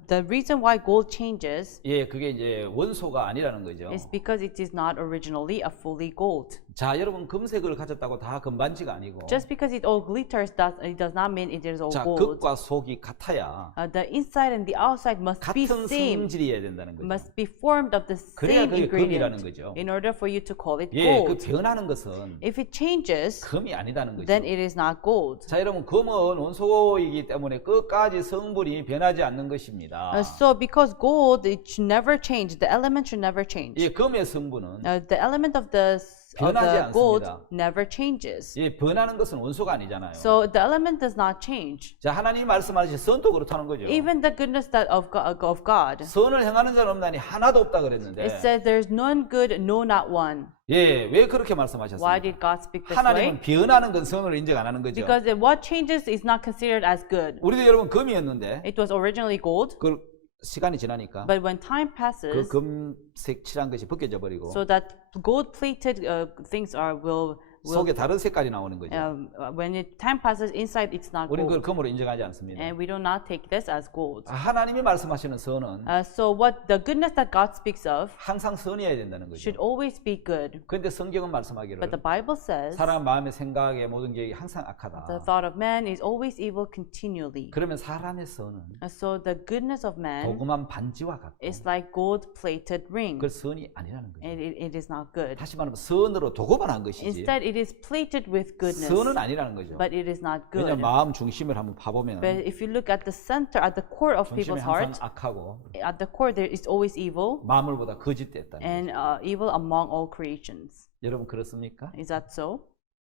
The reason why gold changes 예, 그게 이제 원소가 아니라는 거죠. is because it is not originally a fully gold. 자, 여러분 금색을 가졌다고 다 금반지가 아니고 Just because it all glitters, it does not mean it is all 자, gold. 극과 속이 같아야 The inside and the outside must be 같은 same, 성질이어야 된다는 거죠. must be formed of the 그래야 same 그게 금이라는 ingredient 거죠. in order for you to call it 예, 그 gold. 변하는 것은 If it changes, 금이 아니다는 거죠. then it is not gold. 자, 여러분 금은 원소이기 때문에 끝까지 성분이 변하지 않는 것입니다. So because gold, it should never change. The element should never change. 이 금의 성분은 The element of the 변하지 gold 않습니다. never changes. 이 변하는 것은 원소가 아니잖아요. So the element does not change. 자, 하나님이 말씀하신 선도 그렇다는 거죠. Even the goodness of God. 선을 행하는 자는 없나니 하나도 없다 그랬는데 It says there's none good, no not one. 예, 왜 그렇게 Why 말씀하셨습니까? did God speak this way? 하나님은 변하는 건 선을 인정 안 하는 거죠. Because what changes is not considered as good. 우리도 여러분 금이었는데 It was originally gold, 그 시간이 지나니까 but when time 그 passes, 금색 칠한 것이 벗겨져 버리고 so that gold-plated things will 속에 다른 색깔이 나오는 거죠. when time passes inside, it's not 우리는 그걸 gold, 금으로 인정하지 않습니다. and we do not take this as gold. 하나님이 말씀하시는 선은 So what the goodness that God speaks of 항상 선이어야 된다는 거죠. should always be good. 그런데 성경은 말씀하기를 But the Bible says 사람 마음의 생각의 모든 계획이 항상 악하다. the thought of man is always evil continually. 그러면 사람의 선은 So the goodness of man 도금한 반지와 같고 is like gold-plated ring. 그 선이 아니라는 거죠. It is not good. 다시 말하면 선으로 도금을 한 것이지 Instead, it is plated with goodness, 선은 아니라는 거죠. but it is not 왜냐하면 good. 마음 중심을 한번 봐보면 But if you look at the center, at the core of 중심이 people's 항상 heart, 악하고 at the core there is always evil 만물보다 거짓됐다는 거죠. and evil among all creations. 여러분 그렇습니까? Is that so?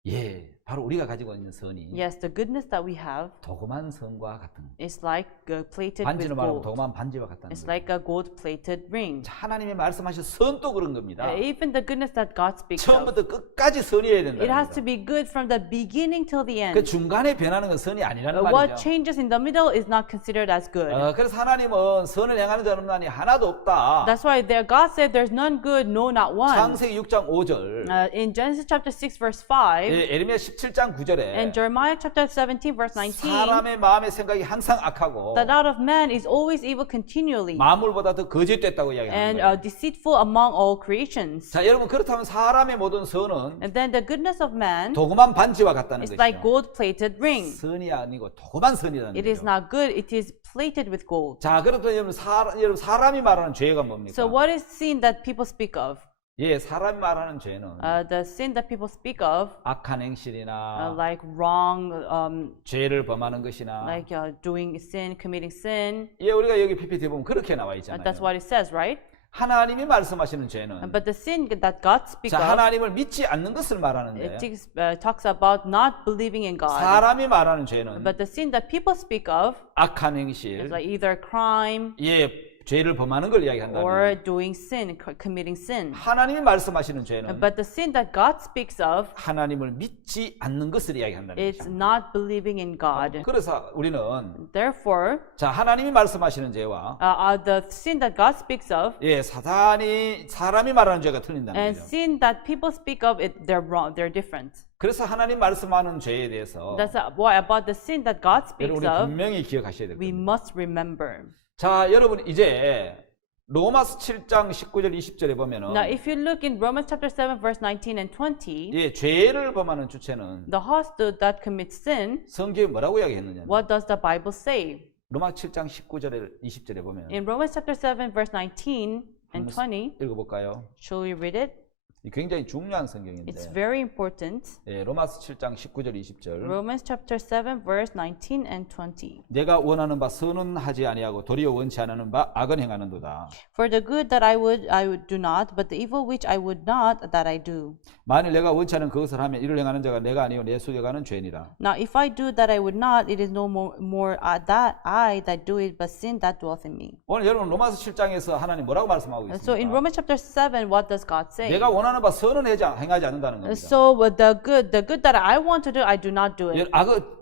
예, 바로 우리가 가지고 있는 선이 Yes, the goodness that we have 도금한 선과 같은 is like plated with 반지로 말하면 gold. 도금한 반지와 같다는 It's 거예요. like a gold-plated ring. 자, 하나님이 말씀하신 선도 그런 겁니다. Even the goodness that God speaks of, 처음부터 끝까지 선이어야 it 된다는 has 거죠. to be good from the beginning till the 그 end. 중간에 변하는 건 선이 아니라는 What 말이죠. changes in the middle is not considered as good. 그래서 하나님은 선을 행하는 자는 없나니 하나도 없다. That's why there, God said there's none good, no, not one. 창세기 6장 5절, In Genesis chapter 6 verse 5 에레미야 17장 9절에 and Jeremiah chapter 17 verse 19, 사람의 마음의 생각이 항상 악하고 that out of man is always evil continually 만물보다 더 거짓됐다고 이야기하는 and 거예요. deceitful among all creations. 자, 여러분 그렇다면 사람의 모든 선은 And then the goodness of man 도금한 반지와 같다는 is like 것이죠. gold-plated ring. 선이 아니고 도금한 선이라는 It is 거죠. not good, it is plated with gold. 자, 그렇다면 여러분 사람이 말하는 죄가 뭡니까? So what is sin that people speak of? 예, 사람이 말하는 죄는 The sin that people speak of, 악한 행실이나 like wrong, 죄를 범하는 것이나 like doing sin, committing sin. 예, 우리가 여기 PPT 보면 그렇게 나와 있잖아요. That's what it says, right? 하나님이 말씀하시는 죄는 But the sin that God speaks 자, of, 하나님을 믿지 않는 것을 말하는데 it talks about not believing in God. 사람이 말하는 죄는 But the sin that people speak of 악한 is 행실, like either crime 예, 죄를 범하는 걸 이야기한다는 or 거예요. doing sin, committing sin. 하나님이 말씀하시는 죄는 But the sin that God speaks of, 하나님을 믿지 않는 것을 이야기한다는 it's 거죠. not believing in God. 그래서 우리는 Therefore, 자, 하나님이 말씀하시는 죄와 the sin that God speaks of 예, 사람이 말하는 죄가 틀린다는 and 거죠. sin that people speak of, they're wrong, they're different. 그래서 하나님 말씀하는 죄에 대해서 That's why about the sin that God speaks 여러분 우리 of, 분명히 기억하셔야 될 we 겁니다. must remember. 자, 여러분 이제 로마서 7장 19절 20절에 보면은 Now, if you look in Romans chapter 7, verse 19 and 20, 예, 죄를 범하는 주체는 the host that commits sin, 성경에 뭐라고 이야기했느냐? what does the Bible say? 로마 7장 19절에 20절에 보면 In Romans chapter 7, verse 19 and 20, 읽어볼까요? shall we read it? 이 굉장히 중요한 It's 성경인데 very important. 예, 로마서 7장 19절 20절 Romans chapter 7, verse 19 and 20. 내가 원하는 바 선은 하지 아니하고 도리어 원치 않는 바 악은 행하는도다. For the good that I would do not, but the evil which I would not, that I do. 만일 내가 원치 않은 그것을 하면 이를 행하는 자가 내가 아니요 내 속에 가는 죄니라. Now, if I do that I would not, it is no more that I that do it, but sin that dwelleth in me. 오늘 여러분 로마서 7장에서 하나님 뭐라고 말씀하고 And so in 있습니까? Romans chapter 7, what does God say? 내가 원하는 바 선은 행하지 않는다는 겁니다. So the good that I want to do, I do not do it.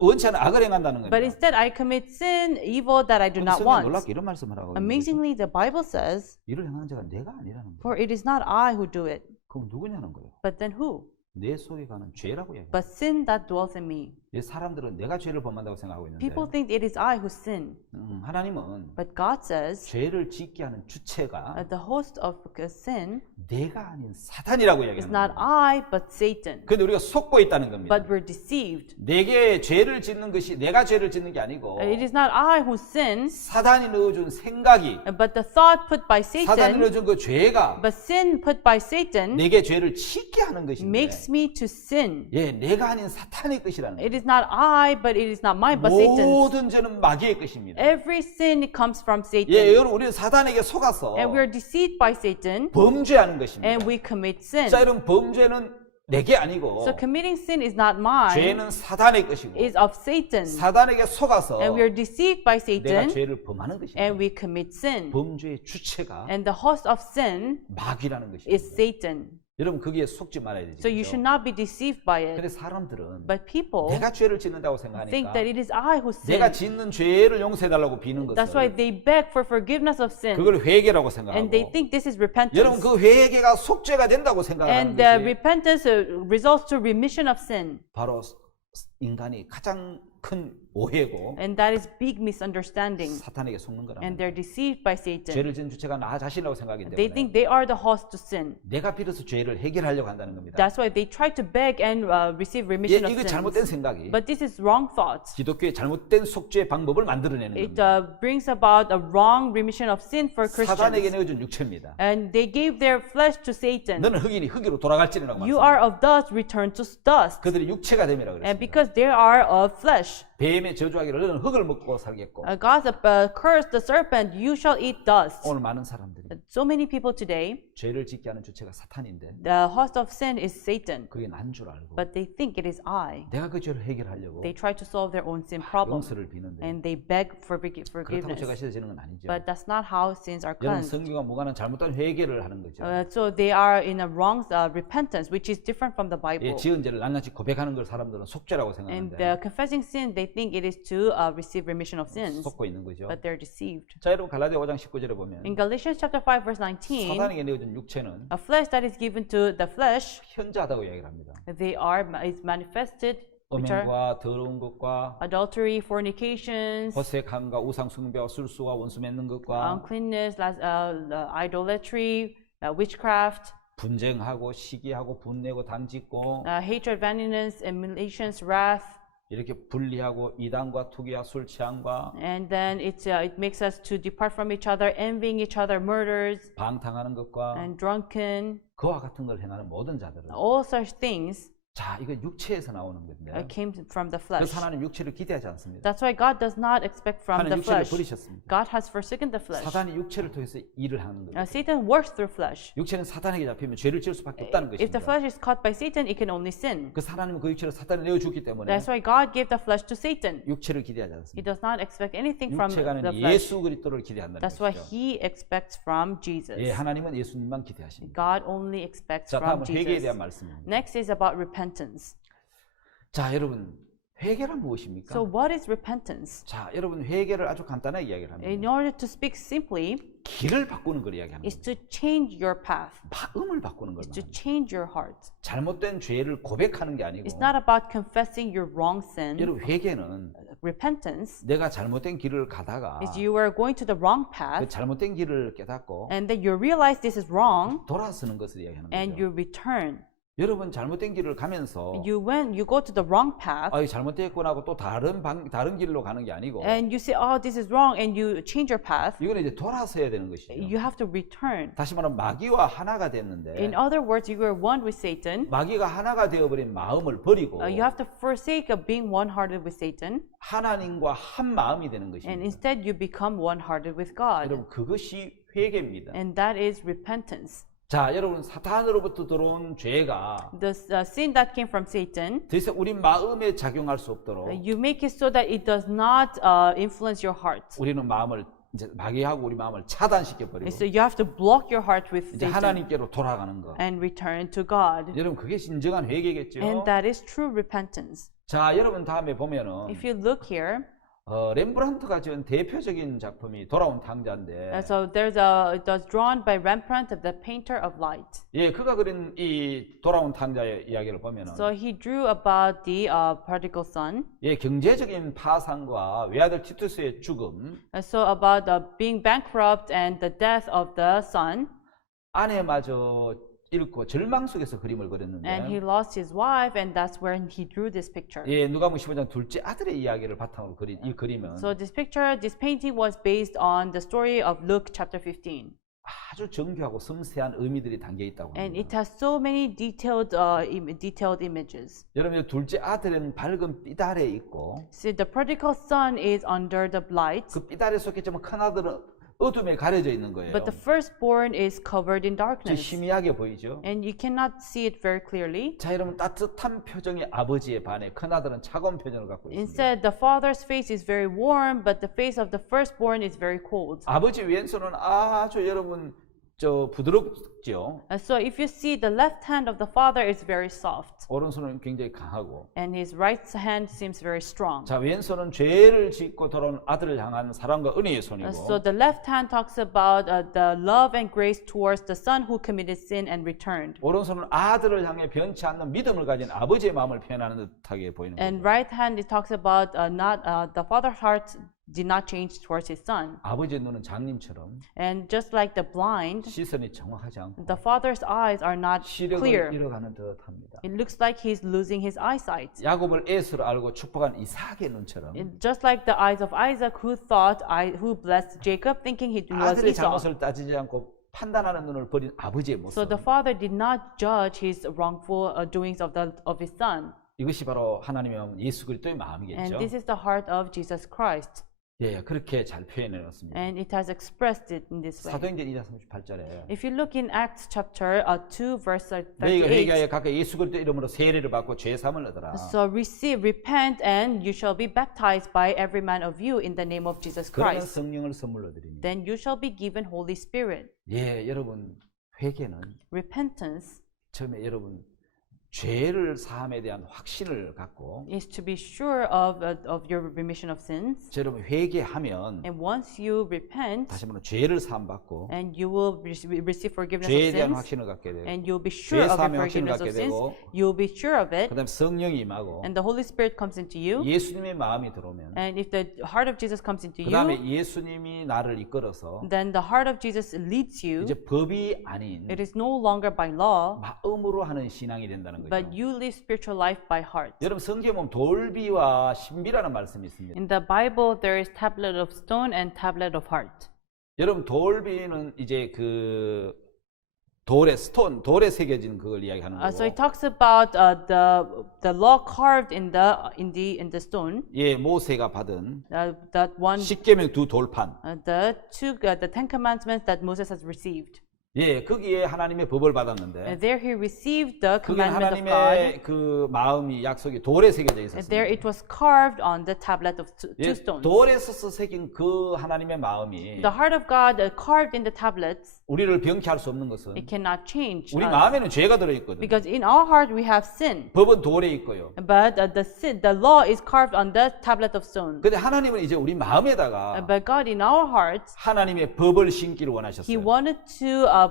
원치 않은 악을 행한다는 겁니다. But instead, I commit sin, evil that I do not 성경 want. 놀랍게 이런 말씀을 하고 있는 거죠. Amazingly, the Bible says, 이를 행하는 자가 내가 아니라는 거예요. for it is not I who do it, 그럼 누구냐는 거예요. but then who? 내 속에 가는 죄라고 얘기해요. But sin that dwells in me. 이 사람들은 내가 죄를 범한다고 생각하고 있는데 People think it is I who sin, 하나님은 but God says 죄를 짓게 하는 주체가 the host of sin 내가 아닌 사탄이라고 is 얘기하는 not 거예요. I, but Satan. 그런데 우리가 속고 있다는 겁니다. But we're deceived. 내게 죄를 짓는 것이 내가 죄를 짓는 게 아니고 It is not I who sins, 사단이 넣어준 생각이 but the thought put by 사단이 Satan, 넣어준 그 죄가 but sin put by Satan 내게 죄를 짓게 하는 것인데 makes me to sin. 예, 내가 아닌 사탄의 것이라는 It 거예요. is not I, but it is not mine, but Satan's. 모든 죄는 마귀의 것입니다. Every sin comes from Satan. 예, 여러분 우리는 사단에게 속아서 And we are deceived by Satan, 범죄하는 것입니다. and we commit sin. 자, 여러분 범죄는 내게 아니고 So committing sin is not mine, 죄는 사단의 것이고 is of Satan. 사단에게 속아서 And we are deceived by 내가 Satan, 죄를 범하는 것입니다. and we commit sin. 범죄의 주체가 And the host of sin 마귀라는 것입니다. is Satan. 여러분 거기에 속지 말아야 되죠. So you should not be deceived by 근데 it. 사람들은 But people 내가 죄를 짓는다고 think 생각하니까 that it is I who 내가 sin. 짓는 죄를 용서해달라고 비는 That's why 것을 they beg for forgiveness of sin. 그걸 회개라고 And they 생각하고 think this is 여러분 repentance. 그 회개가 속죄가 된다고 생각하는 And the 것이 repentance results to remission of sin. 바로 인간이 가장 큰 오해고 And that is big misunderstanding. 사탄에게 속는 거라. And they're deceived by Satan. 죄를 짓는 주체가 나 자신이라고 생각하기 They 때문에 think they are the host to sin. 내가 비로소 죄를 해결하려고 한다는 겁니다. That's why they try to beg and receive 예, remission of 이거 잘못된 sins. 생각이 But this is wrong thought. 기독교의 잘못된 속죄 방법을 만들어내는 It 겁니다. brings about a wrong remission of sin for 사단에게 Christians. 내어준 육체입니다. And they gave their flesh to Satan. 너는 흑인이 흑이로 돌아갈지니라고 You 말씀합니다. are of dust, return to dust. 그들이 육체가 됨이라고 And 그랬습니다. because they are of flesh. 뱀의 뱀의 저주하기를 너는 흙을 먹고 살겠고. God cursed the serpent, you shall eat dust. 오늘 많은 사람들이 So many people today, 죄를 짓게 하는 주체가 사탄인데 the host of sin is Satan, 그게 난 줄 알고 but they think it is I. 내가 그 죄를 해결하려고 They try to solve their own sin problem, 용서를 비는데 and they beg for 그렇다고 forgiveness. 죄가 씻어지는 건 아니죠. But that's not how sins are 여러분 cleansed. 성경과 무관한 잘못된 회개를 하는 거죠. So they are in a wrong repentance, which is different from the 예, Bible. 지은 죄를 낱낱이 고백하는 걸 사람들은 속죄라고 And 생각하는데 confessing sin, they think it is to receive remission of sins, 속고 있는 거죠. but they're deceived. 자, 여러분 갈라디아 5장 19절에 보면 In Galatians chapter 5, verse 19, 사단에게 내어준 육체는 a flesh that is given to the flesh, 현저하다고 이야기를 합니다. they are is manifested, which are 음행과 더러운 것과 adultery, fornications, 허색함과 우상 숭배와 술수와 원수 맺는 것과 uncleanness, idolatry, witchcraft, 분쟁하고 시기하고 분내고 당짓고 hatred, vanity, emulations, wrath, 이렇게 분리하고 이단과 투기와 술 취함과 and then it makes us to depart from each other, envying each other, murders, 방탕하는 것과 and drunken, 그와 같은 걸 행하는 모든 자들은 all such things 자, 이거 육체에서 나오는 건데 came from the 그래서 flesh. 하나님 육체를 기대하지 않습니다. That's why God does not expect from 하나님 the 육체를 flesh. 버리셨습니다. God has forsaken the flesh. 사단이 육체를 통해서 일을 하는 거예요. Satan works through flesh. 육체는 사단에게 잡히면 죄를 지을 수밖에 없다는 If the 것입니다. flesh is caught by Satan, it can only sin. 그 하나님은 그 육체를 사단에 내어주기 때문에 That's why God gave the flesh to Satan. 육체를 기대하지 He 않습니다. does not expect anything from 육체가는 the flesh. 예수 그리스도를 기대한다는 That's what 것이죠. he expects from Jesus. 예, 하나님은 예수님만 기대하십니다. God only expects 자, from 다음은 회개에 Jesus. 대한 말씀입니다. Next is about repentance. 자, 여러분 회개란 무엇입니까? So what is repentance? 자, 여러분 회개를 아주 간단하게 이야기를 합니다. In order to speak simply, 길을 바꾸는 걸 이야기하는 is 거예요. to change your path, 마음을 바꾸는 걸 is to 말합니다. change your heart. 잘못된 죄를 고백하는 게 아니고 It's not about confessing your wrong sin. 여러분 회개는 Repentance 내가 잘못된 길을 가다가 is you are going to the wrong 그 path 잘못된 길을 깨닫고 and then you realize this is wrong 돌아서는 것을 이야기하는 and 거죠. you return. 여러분 잘못된 길을 가면서 When you go to the wrong path 아, 이 잘못됐구나 하고 또 다른 길로 가는 게 아니고 and you say, oh, this is wrong, and you change your path, 이거는 이제 돌아서야 되는 것이죠. you have to return. 다시 말하면 마귀와 하나가 됐는데 In other words, you are one with Satan. 마귀가 하나가 되어버린 마음을 버리고 You have to forsake of being one-hearted with Satan, 하나님과 한 마음이 되는 and 것입니다. instead you become one-hearted with God. 여러분 그것이 회개입니다. And that is repentance. 자, 여러분 사탄으로부터 들어온 죄가 The sin that came from Satan, 더 이상 우리 마음에 작용할 수 없도록 you make it so that it does not influence your heart. 우리는 마음을 이제 마귀하고 우리 마음을 차단시켜 버리고 And so you have to block your heart with 이제 Satan 하나님께로 돌아가는 거. and return to God. 여러분 그게 진정한 회개겠죠. And that is true repentance. 자, 여러분 다음에 보면은 If you look here, 렘브란트가 지은 대표적인 작품이 돌아온 탕자인데, so it was drawn by Rembrandt, the painter of light. 예, 그가 그린 이 돌아온 탕자의 이야기를 보면은, So he drew about the prodigal son. 예, 경제적인 파산과 외아들 티투스의 죽음, So about being bankrupt and the death of the son, 아내마저 잃고 절망 속에서 그림을 and he 그렸는데, lost his wife, and that's when he drew this picture. 예, 누가복음 15장 둘째 아들의 이야기를 바탕으로 그린 이 그림은 So this painting was based on the story of Luke chapter 15. 아주 정교하고 섬세한 의미들이 담겨 있다고 And 합니다. it has so many detailed images. 여러분, 둘째 아들은 밝은 삐달에 있고, See, the prodigal son is under the light, 그 삐달에 속했지만 큰 아들은 어둠에 가려져 있는 거예요. but the firstborn is covered in 좀 darkness. 희미하게 보이죠? And you cannot see it very clearly. 자, 여러분 따뜻한 표정의 아버지에 반해 큰 아들은 차가운 표정을 갖고 있습니다. Instead, the father's face is very warm, but the face of the firstborn is very cold. 아버지 왼손은 아주 여러분 부드럽죠. So if you see, the left hand of the father is very soft, 오른손은 굉장히 강하고. and his right hand seems very strong. 자, 왼손은 죄를 짓고 돌아온 아들을 향한 사랑과 은혜의 손이고. So the left hand talks about the love and grace towards the son who committed sin and returned. 오른손은 아들을 향해 변치 않는 믿음을 가진 아버지의 마음을 표현하는 듯하게 보이는 And 거죠. right hand, it talks about the father's heart did not change towards his son. 아버지의 눈은 장님처럼 And just like the blind, 시선이 정확하지 않고 the father's eyes are not 시력을 clear. 잃어가는 듯합니다. It looks like he's losing his eyesight. 야곱을 에스로 알고 축복한 이삭의 눈처럼 Just like the eyes of Isaac, who blessed Jacob, thinking he was 아들의 Esau. 잘못을 따지지 않고 판단하는 눈을 버린 아버지의 모습. So the father did not judge his wrongful doings of his son. 이것이 바로 하나님의 마음, 예수 그리스도의 And 마음이겠죠. this is the heart of Jesus Christ. 예, 그렇게 잘 표현해 놨습니다. And it has expressed it in this way. 사도행전 2장 38절에 If you look in Acts chapter 2 verse 너희가 38. 회개하여 각각 예수 그리스도 이름으로 세례를 받고 죄 사함을 얻으라. So repent and you shall be baptized by every man of you in the name of Jesus 그러면 Christ. 성령을 선물로 드리니. Then you shall be given Holy Spirit. 예, 여러분 회개는 Repentance 처음에 여러분 죄를 사함에 대한 확신을 갖고 is to be sure of your remission of sins. 여러분 회개하면 And once you repent, 다시 한번 죄를 사함 받고 and you will receive forgiveness 죄에 of 대한 sins, 확신을 갖게 되고 and you'll be sure of your 사함의 확신을 forgiveness 갖게 of sins, 되고 you'll be sure of it, 그다음 성령이 임하고 and the Holy Spirit comes into you. 예수님의 마음이 들어오면 And if the heart of Jesus comes into 그다음에 you, 예수님이 나를 이끌어서 then the heart of Jesus leads you. 이제 법이 아닌 It is no longer by law, 마음으로 하는 신앙이 된다는 but 거죠. you live spiritual life by heart. 여러분 성경에 보면 돌비와 신비라는 말씀이 있습니다. In the Bible, there is tablet of stone and tablet of heart. 여러분 돌비는 이제 그 돌에 새겨진 그걸 이야기하는 So it 거고, talks about the law carved in the stone. 예 모세가 받은 That one, 십계명 두 돌판, the Ten Commandments that Moses has received. 예 거기에 하나님의 법을 받았는데 And there he received the 그게 commandment of God. 하나님의 그 마음이 약속이 돌에 새겨져 And there 있었습니다. it was carved on the tablet of two 예, stones. 돌에서 새긴 그 하나님의 마음이 The heart of God carved in the tablets, 우리를 병케할 수 없는 것은 it cannot change 우리 us. 마음에는 죄가 들어있거든. Because in our heart we have sin. 법은 돌에 있고요. But the law is carved on the tablet of stone. 근데 하나님은 이제 우리 마음에다가 But God in our hearts, 하나님의 법을 심기를 He 원하셨어요. wanted to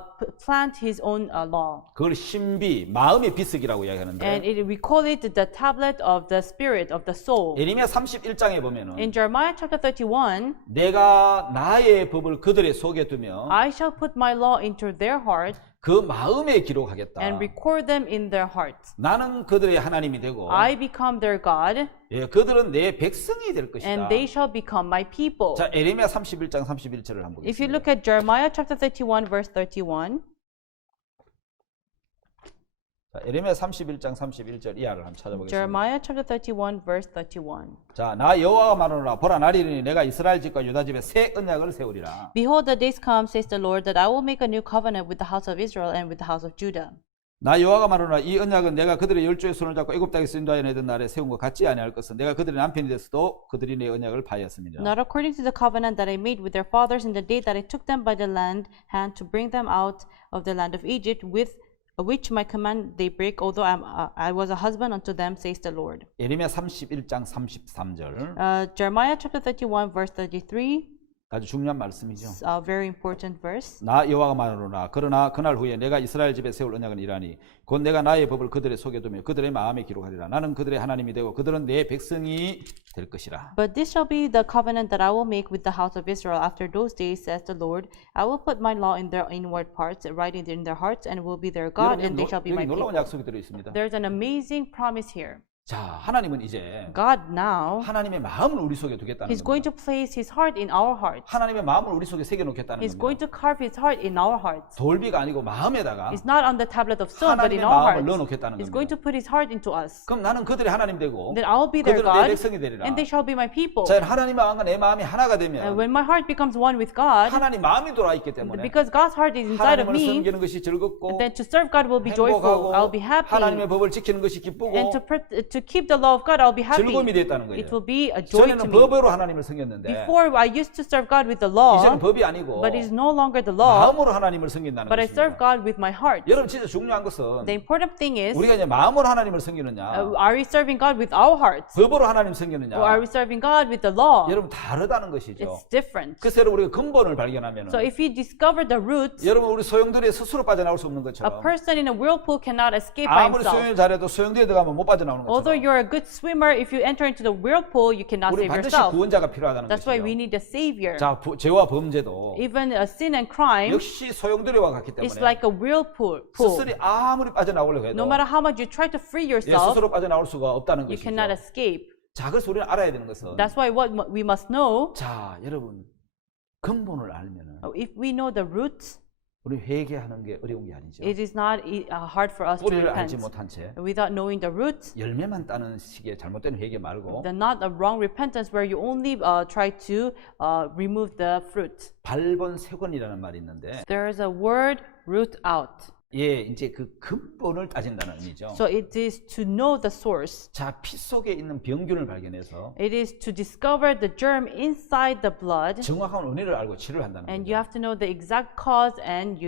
plant His own law. 그걸 신비, 마음의 비석이라고 이야기하는데 And we call it the tablet of the spirit, of the soul. 예레미야 31장에 보면은 In Jeremiah chapter 31, 내가 나의 법을 그들의 속에 두며 I shall put my law into their heart 그 마음에 기록하겠다. and record them in their hearts. 나는 그들의 하나님이 되고 I become their God, 예, 그들은 내 백성이 될 것이다. and they shall become my people. 자, 예레미야 31장 31절을 한번 If you 보겠습니다. look at Jeremiah chapter 31, verse 31, 자, 예레미야 31장 31절 이하를 한번 찾아보겠습니다. Jeremiah chapter 31, verse 31. 자, 나 여호와가 말하노라 보라 나리니 내가 이스라엘 집과 유다 집에 새 언약을 세우리라. Behold, the days come, says the Lord, that I will make a new covenant with the house of Israel and with the house of Judah. 나 여호와가 말하노라 이 언약은 내가 그들의 열조의 손을 잡고 애굽 땅에서 인도하여 내던 날에 세운 것 같지 아니할 것은 내가 그들의 남편이 됐어도 그들이 내 언약을 파하였습니다. Not according to the covenant that I made with their fathers in the day that I took them by the hand to bring them out of the land of Egypt, with which my command they break, although I was a husband unto them, says the Lord. 예레미야 31장 33절 Jeremiah chapter 31, verse 33, 아주 중요한 말씀이죠. a very important verse. 나 여호와가 말하노라 그러나 그날 후에 내가 이스라엘 집에 세울 언약은 이라니 곧 내가 나의 법을 그들의 속에 두며 그들의 마음에 기록하리라. 나는 그들의 하나님이 되고 그들은 내 백성이 될 것이라. But this shall be the covenant that I will make with the house of Israel after those days, says the Lord. I will put my law in their inward parts, write it in their hearts, and will be their God, and they shall be my 여기 놀라운 people. 약속이 들어 있습니다. There's an amazing promise here. 자, 하나님은 이제 God now, 하나님의 마음을 우리 속에 두겠다는 He's going 겁니다. to place His heart in our hearts. 하나님의 마음을 우리 속에 새겨 놓겠다는 He's going 겁니다. to carve His heart in our hearts. 돌비가 아니고 마음에다가 It's not on the tablet of stone, but 하나님의 in our 마음을 hearts. 넣어 놓겠다는 He's going 겁니다. to put His heart into us. 그럼 나는 그들의 하나님 되고 Then I will be their 그들은 내 God, 백성이 되리라. and they shall be my people. 자, 하나님의 마음과 내 마음이 하나가 And 되면 when my heart becomes one with God, 하나님 마음이 돌아 있기 때문에 because God's heart is inside of 하나님을 me, 섬기는 것이 즐겁고 then to serve God will be joyful. I'll be happy. 하나님의 법을 지키는 것이 기쁘고 And to keep the law of God, I'll be happy. 즐거움이 됐다는 거예요. It will be a joy to 전에는 me. 법으로 하나님을 섬겼는데 Before, I used to serve God with the law, 이제는 법이 아니고 but it's no longer the law, 마음으로 하나님을 섬긴다는 but I serve 것입니다. God with my heart. 여러분 진짜 중요한 것은 The important thing is, 우리가 이제 마음으로 하나님을 섬기느냐 are we serving God with our hearts? 법으로 하나님 섬기느냐 Or are we serving God with the law? 여러분 다르다는 것이죠. It's different. 그래서 여러분 우리가 근본을 발견하면 So if we discover the roots, 여러분 우리 소용돌이에 스스로 빠져나올 수 없는 a 것처럼 person in a whirlpool cannot escape by 아무리 himself. 수영을 잘해도 소용돌이에 들어가면 못 빠져나오는 Although 것처럼 you're a good swimmer, if you enter into the whirlpool, you cannot 우리 save 반드시 yourself. 구원자가 필요하다는 That's why we 것이죠. need a savior. 자, 죄와 범죄도 Even sin and crime 역시 소용돌이와 같기 is 때문에 like a whirlpool. 스스로 아무리 빠져나오려고 해도 No matter how much you try to free 예, yourself, 스스로 빠져나올 수가 없다는 you 것이죠. cannot escape. 자, 그래서 우리는 알아야 되는 것은 That's why what we must know, 자, 여러분 근본을 알면은 if we know the roots, 우리 회개하는 게 어려운 게 아니죠. It is not hard for us to 뿌리를 알지 repent. 못한 채 Without knowing the roots, 열매만 따는 식의 잘못된 회개 말고 not a wrong repentance where you only try to remove the fruit. 발본 세권이라는 말이 있는데 There is a word, root out. 예, 이제 그 근본을 따진다는 의미죠. So it is to know the source. 자, 피 속에 있는 병균을 발견해서 It is to discover the germ inside the blood, 정확한 원인을 알고 치료를 한다는 and 거죠. you have to know the exact cause and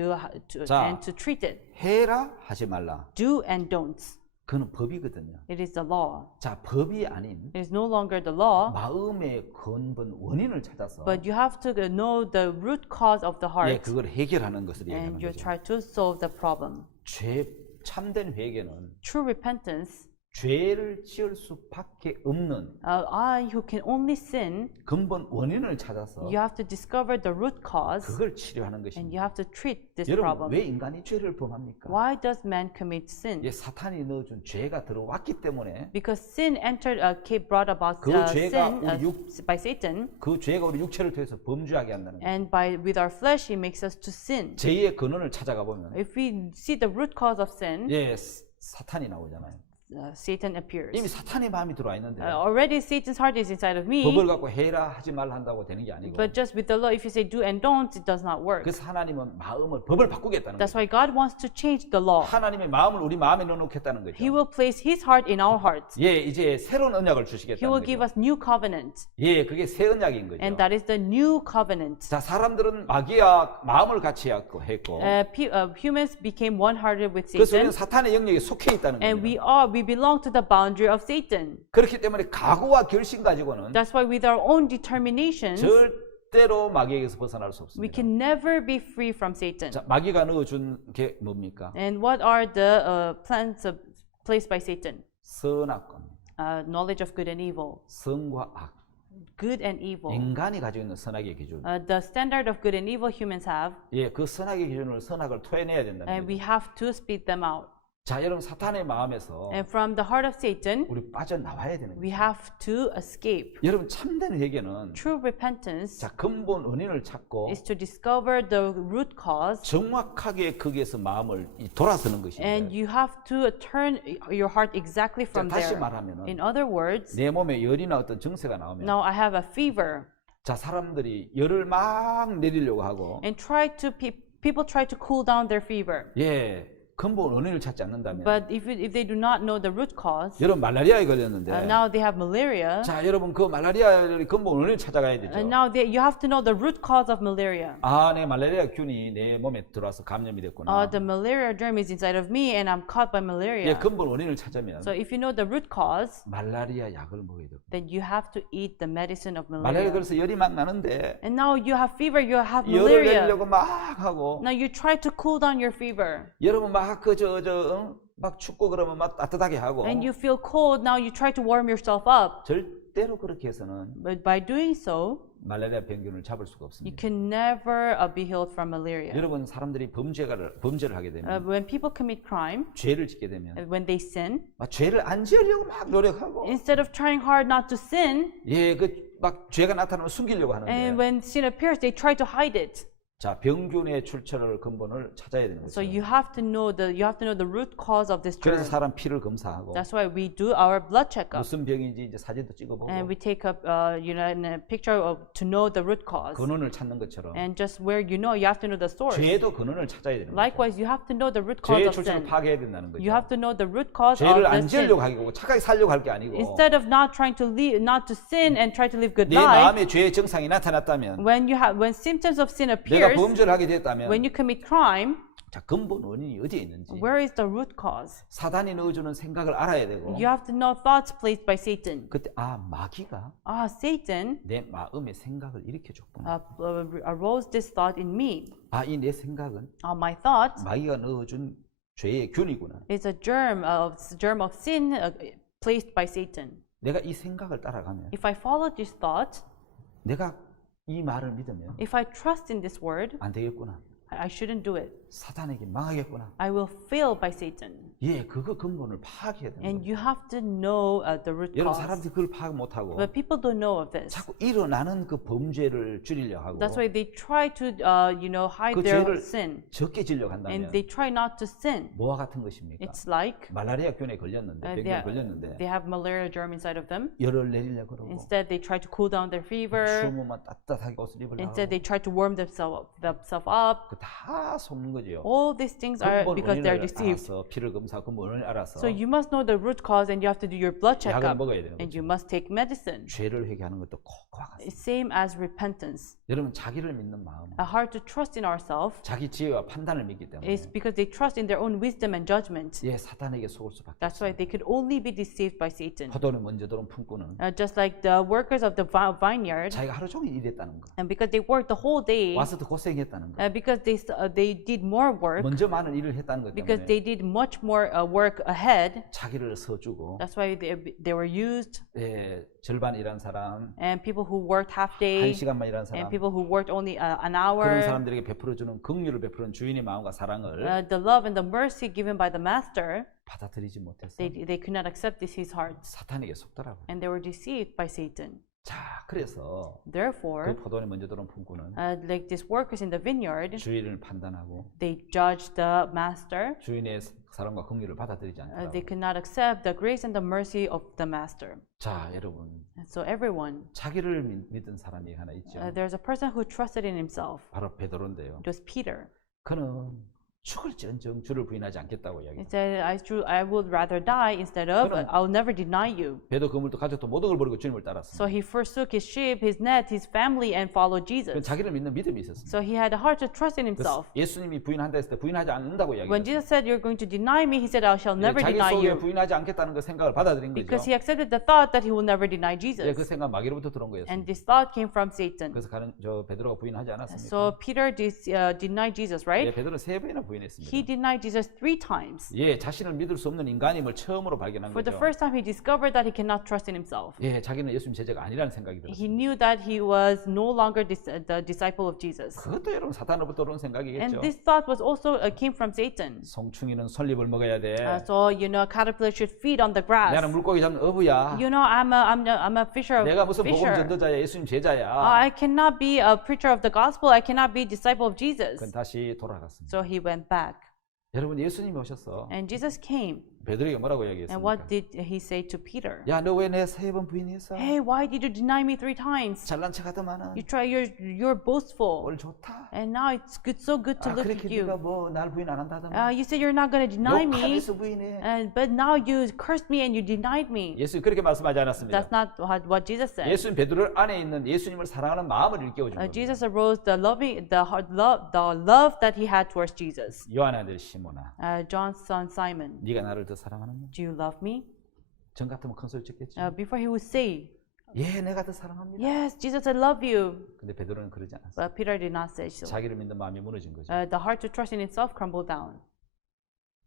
자. and to treat it. 해라 하지 말라. Do and don'ts. 그는 법이거든요. It is the law. 자, 법이 아닌 It is no longer the law, 마음의 근본 원인을 찾아서 but you have to know the root cause of the 예, heart, 그걸 해결하는 것을 얘기하는 and you 거죠. try to solve the problem. 죄 참된 회개는 True repentance, 죄를 지을 수밖에 없는 I who can only sin, 근본 원인을 찾아서 you have to discover the root cause, 그걸 치료하는 and 것입니다. you have to treat this 여러분, problem. 왜 인간이 죄를 범합니까? Why does man commit sin? 예, 사탄이 넣어준 죄가 들어왔기 때문에 Because sin entered, brought about 그 죄가 sin 우리 by Satan, 그 죄가 우리 육체를 통해서 범죄하게 한다는 거예요. and with our flesh, he makes us to sin. 죄의 근원을 찾아가 보면 If we see the root cause of sin, 예, 사탄이 나오잖아요. Satan appears. 이미 사탄의 마음이 들어와 있는데 Already Satan's heart is inside of me, 법을 갖고 해라 하지 말라 한다고 되는 게 아니고 but just with the law, if you say do and don't, it does not work. 그래서 하나님은 마음을 법을 바꾸겠다는 That's 거죠. why God wants to change the law. 하나님의 마음을 우리 마음에 넣어놓겠다는 거죠. He will place His heart in our hearts. 예, 이제 새로운 언약을 He 주시겠다는 will give 거죠. us new covenant, 예, 그게 새 언약인 거죠. and that is the new covenant. 자, 사람들은 마귀와 마음을 같이 했고 Humans became one-hearted with 그래서 우리는 Satan, 사탄의 영역에 속해 있다는 and 겁니다. we belong to the boundary of Satan. 그렇기 때문에 각오와 결심 가지고는 That's why with our own determinations, 절대로 마귀에게서 벗어날 수 we 없습니다. can never be free from Satan. 자, 마귀가 넣어준 게 뭡니까? And what are the plans placed by Satan? 선악과 Knowledge of good and evil. 선과 악. Good and evil. 인간이 가지고 있는 선악의 기준. The standard of good and evil humans have, 예, 그 선악의 기준을 선악을 토해내야 된다는 and we 거죠. have to split them out. 자, 여러분 사탄의 마음에서 And from the heart of Satan, 우리 빠져나와야 되는 we 거죠. have to escape. 여러분 참된 회개는 True repentance 자, 근본 원인을 찾고 is to discover the root cause, 정확하게 거기에서 마음을 돌아서는 것입니다. and you have to turn your heart exactly from 다시 there. 말하면은 In other words, 내 몸에 열이나 어떤 증세가 나오면 now I have a fever, 자, 사람들이 열을 막 내리려고 하고 and people try to cool down their fever. 예, 근본 원인을 찾지 않는다면 But if they do not know the root cause, 여러분 말라리아에 걸렸는데 now they have malaria, 자, 여러분 그 말라리아의 근본 원인을 찾아가야 되죠. and now you have to know the root cause of malaria. 아, 내 말라리아 균이 내 몸에 들어와서 감염이 됐구나. The malaria germ is inside of me, and I'm caught by 예, malaria. 근본 원인을 찾으면 So if you know the root cause, 말라리아 약을 먹어야 되고. then you have to eat the medicine of 말라리아 malaria. 그래서 열이 막 나는데 And now you have fever, you have 열을 malaria. 내리려고 막 하고 Now you try to cool down your fever, 여러분 막 막 춥고 그러면 막 따뜻하게 하고 and you feel cold. Now you try to warm yourself up. 절대로 그렇게 해서는 But by doing so, 말라리아 병균을 잡을 수가 you 없습니다. can never be healed from malaria. 여러분 사람들이 범죄를 하게 되면 When people commit crime, 죄를 짓게 되면 when they sin, 막 죄를 안 지으려고 막 노력하고 instead of trying hard not to sin, 예, 그 막 죄가 나타나면 숨기려고 and 하는데 when sin appears, they try to hide it. 자, 병균의 출처를 근본을 찾아야 되는 So 거죠. you have to know the root cause of this germ. 그래서 사람 피를 검사하고 That's why we do our blood checkup, 무슨 병인지 이제 사진도 찍어보고 and we take up a picture to know the root cause. 근원을 찾는 것처럼 And just where you have to know the source. 죄도 근원을 찾아야 되는 거죠. Likewise, you have to know the root cause 죄의 of 출처를 sin. 파괴해야 된다는 거죠. You have to know the root cause of 죄를 the 안 sin. 지으려고 하고 착하게 살려고 할 게 아니고 Instead of not trying to not to sin and try to live good 내 life, 마음에 죄의 증상이 나타났다면 when symptoms of sin 내가 appears, 범죄를 하게 됐다면 when you commit crime, 자, 근본 원인이 어디에 있는지 where is the root cause? 사단이 넣어주는 생각을 알아야 되고 You have to know thoughts placed by Satan. 그때 마귀가 Satan 내 마음의 생각을 일으켜줬구나. arose this thought in me. 이 내 생각은 My thought 마귀가 넣어준 죄의 균이구나. is a germ of sin placed by Satan. 내가 이 생각을 따라가면 If I follow this thought, 내가 이 말을 믿으면 if I trust in this word, 안 되겠구나. I shouldn't do it. 사단에게 망하겠구나. I will fail by Satan. 예, 그거 근본을 파악해야 되는 And 거예요. you have to know the root 여러분 cause. 사람들이 그걸 파악 못하고 But people don't know of this. 자꾸 일어나는 그 범죄를 줄이려 하고 That's why they try to, hide 그 their 죄를 sin. 적게 지려고 한다면 And they try not to sin. 뭐와 같은 것입니까? It's like 말라리아균에 걸렸는데 병에 걸렸는데 they have malaria germ inside of them. 열을 내리려고 그러고 Instead, they try to cool down their fever. 추우면 따뜻하게 옷을 입으려고 Instead, they try to warm themselves up. 그다 속는 거지요. All these things are 근본 because they're 원인을 deceived. 알아서 피를 검사하고 원인을 알아서 So you must know the root cause and you have to do your blood 약을 checkup. 먹어야 되는 And 거죠. you must take medicine. 죄를 회개하는 것도 그와 같습니다. Same as repentance. 여러분 자기를 믿는 마음, A heart to trust in ourselves 자기 지혜와 판단을 믿기 때문에 is because they trust in their own wisdom and judgment. 예, 사탄에게 속을 수밖에 That's why 없습니다. they could only be deceived by Satan. 포도는 먼저 들어온 품꾼은 Just like the workers of the vineyard, 자기가 하루 종일 일했다는 거, and because they worked the whole day, 와서 더 고생했다는 거, because they did more work, 먼저 많은 일을 했다는 것 because 때문에 they did much more work ahead. 자기를 서주고 That's why they were used, 예, 절반 일한 사람, and people who worked half 한 day, 시간만 일한 and 사람, people who worked only an 그런 hour. 사람들에게 베풀어주는 긍휼을 베푸는 주인의 마음과 사랑을 The love and the mercy given by the master, 받아들이지 못해서 they could not accept this his heart, 사탄에게 속더라고요. and they were deceived by Satan. 자, 그래서 그 Therefore, 포도원에 먼저 들어온 품꾼은 like these workers in the vineyard, 주인을 판단하고 they judged the master. 주인의 사랑과 긍휼을 받아들이지 않더라고요. They could not accept the grace and the mercy of the master. 자, 여러분 And so everyone, 자기를 믿은 사람이 하나 있죠. there's a person who trusted in himself. 바로 베드로인데요. It was Peter. 그는 죽을지언정 주를 부인하지 않겠다고 He 이야기해요. said, I would rather die instead of, I'll never deny you. 배도 그물도 가족도 모든 걸 버리고 주님을 따랐습니다. So he forsook his sheep, his net, his family, and followed 그건 Jesus. 자기를 믿는 믿음이 있었습니다. So he had a heart to trust in 그래서 himself. 예수님이 부인한다 했을 때 부인하지 않는다고 When 이야기했어요. Jesus said, you're going to deny me, he said, I shall never 자기 deny 속에 you. 부인하지 않겠다는 그 생각을 받아들인 Because 거죠. he accepted the thought that he will never deny 예, Jesus. 그 생각 마귀로부터 들어온 거였습니다. And this thought came from Satan. 그래서 저 베드로가 부인하지 않았습니까? So Peter denied Jesus, 예, right? 베드로는 3번이나 부인했습니다. He denied Jesus 3 times. 예, 자신을 믿을 수 없는 인간임을 처음으로 발견한 For the 거죠. first time, he discovered that he cannot trust in himself. 예, 자기는 예수님 제자가 아니라는 생각이 He 들었어요. knew that he was no longer the disciple of Jesus. 그것도 여러분 사탄으로부터 들어온 And 생각이겠죠. this thought was also came from Satan. 송충이는 솔잎을 먹어야 돼. So a caterpillar should feed on the grass. 나는 물고기 잡는 어부야. I'm a fisher of 내가 무슨 복음 fisher. 전도자야, 예수님 제자야. I cannot be a preacher of the gospel. I cannot be a disciple of Jesus. 그건 다시 돌아갔습니다. So he went back. 여러분 예수님이 오셔서 And Jesus came. 베드로에게 뭐라고 And 얘기했습니까? what did he say to Peter? 야, 너 왜 내 3번 부인했어? Hey, why did you deny me 3 times? 잘난 척하더만은 You're boastful. 오늘 좋다. And now it's so good to 아, look 그렇게 at you. 네가 뭐 날 부인 안 한다더만. You said you're not going to deny me, 욕하면서 부인해. but now you cursed me and you denied me. 예수님 그렇게 말씀하지 않았습니다. That's not what Jesus said. 예수님 베드로 안에 있는 예수님을 사랑하는 마음을 일깨워 준 겁니다. Jesus arose the love that he had towards Jesus. 요한 아들 시몬아, John's son Simon, 네가 나를 더 사랑하느냐? do you love me? 전 같으면 큰 소리 찍겠지. Before he would say, 예, 내가 더 사랑합니다. yes, Jesus, I love you. 근데 베드로는 그러지 않았어요. But Peter did not say so. 자기를 믿는 마음이 무너진 거죠. The heart to trust in itself crumbled down.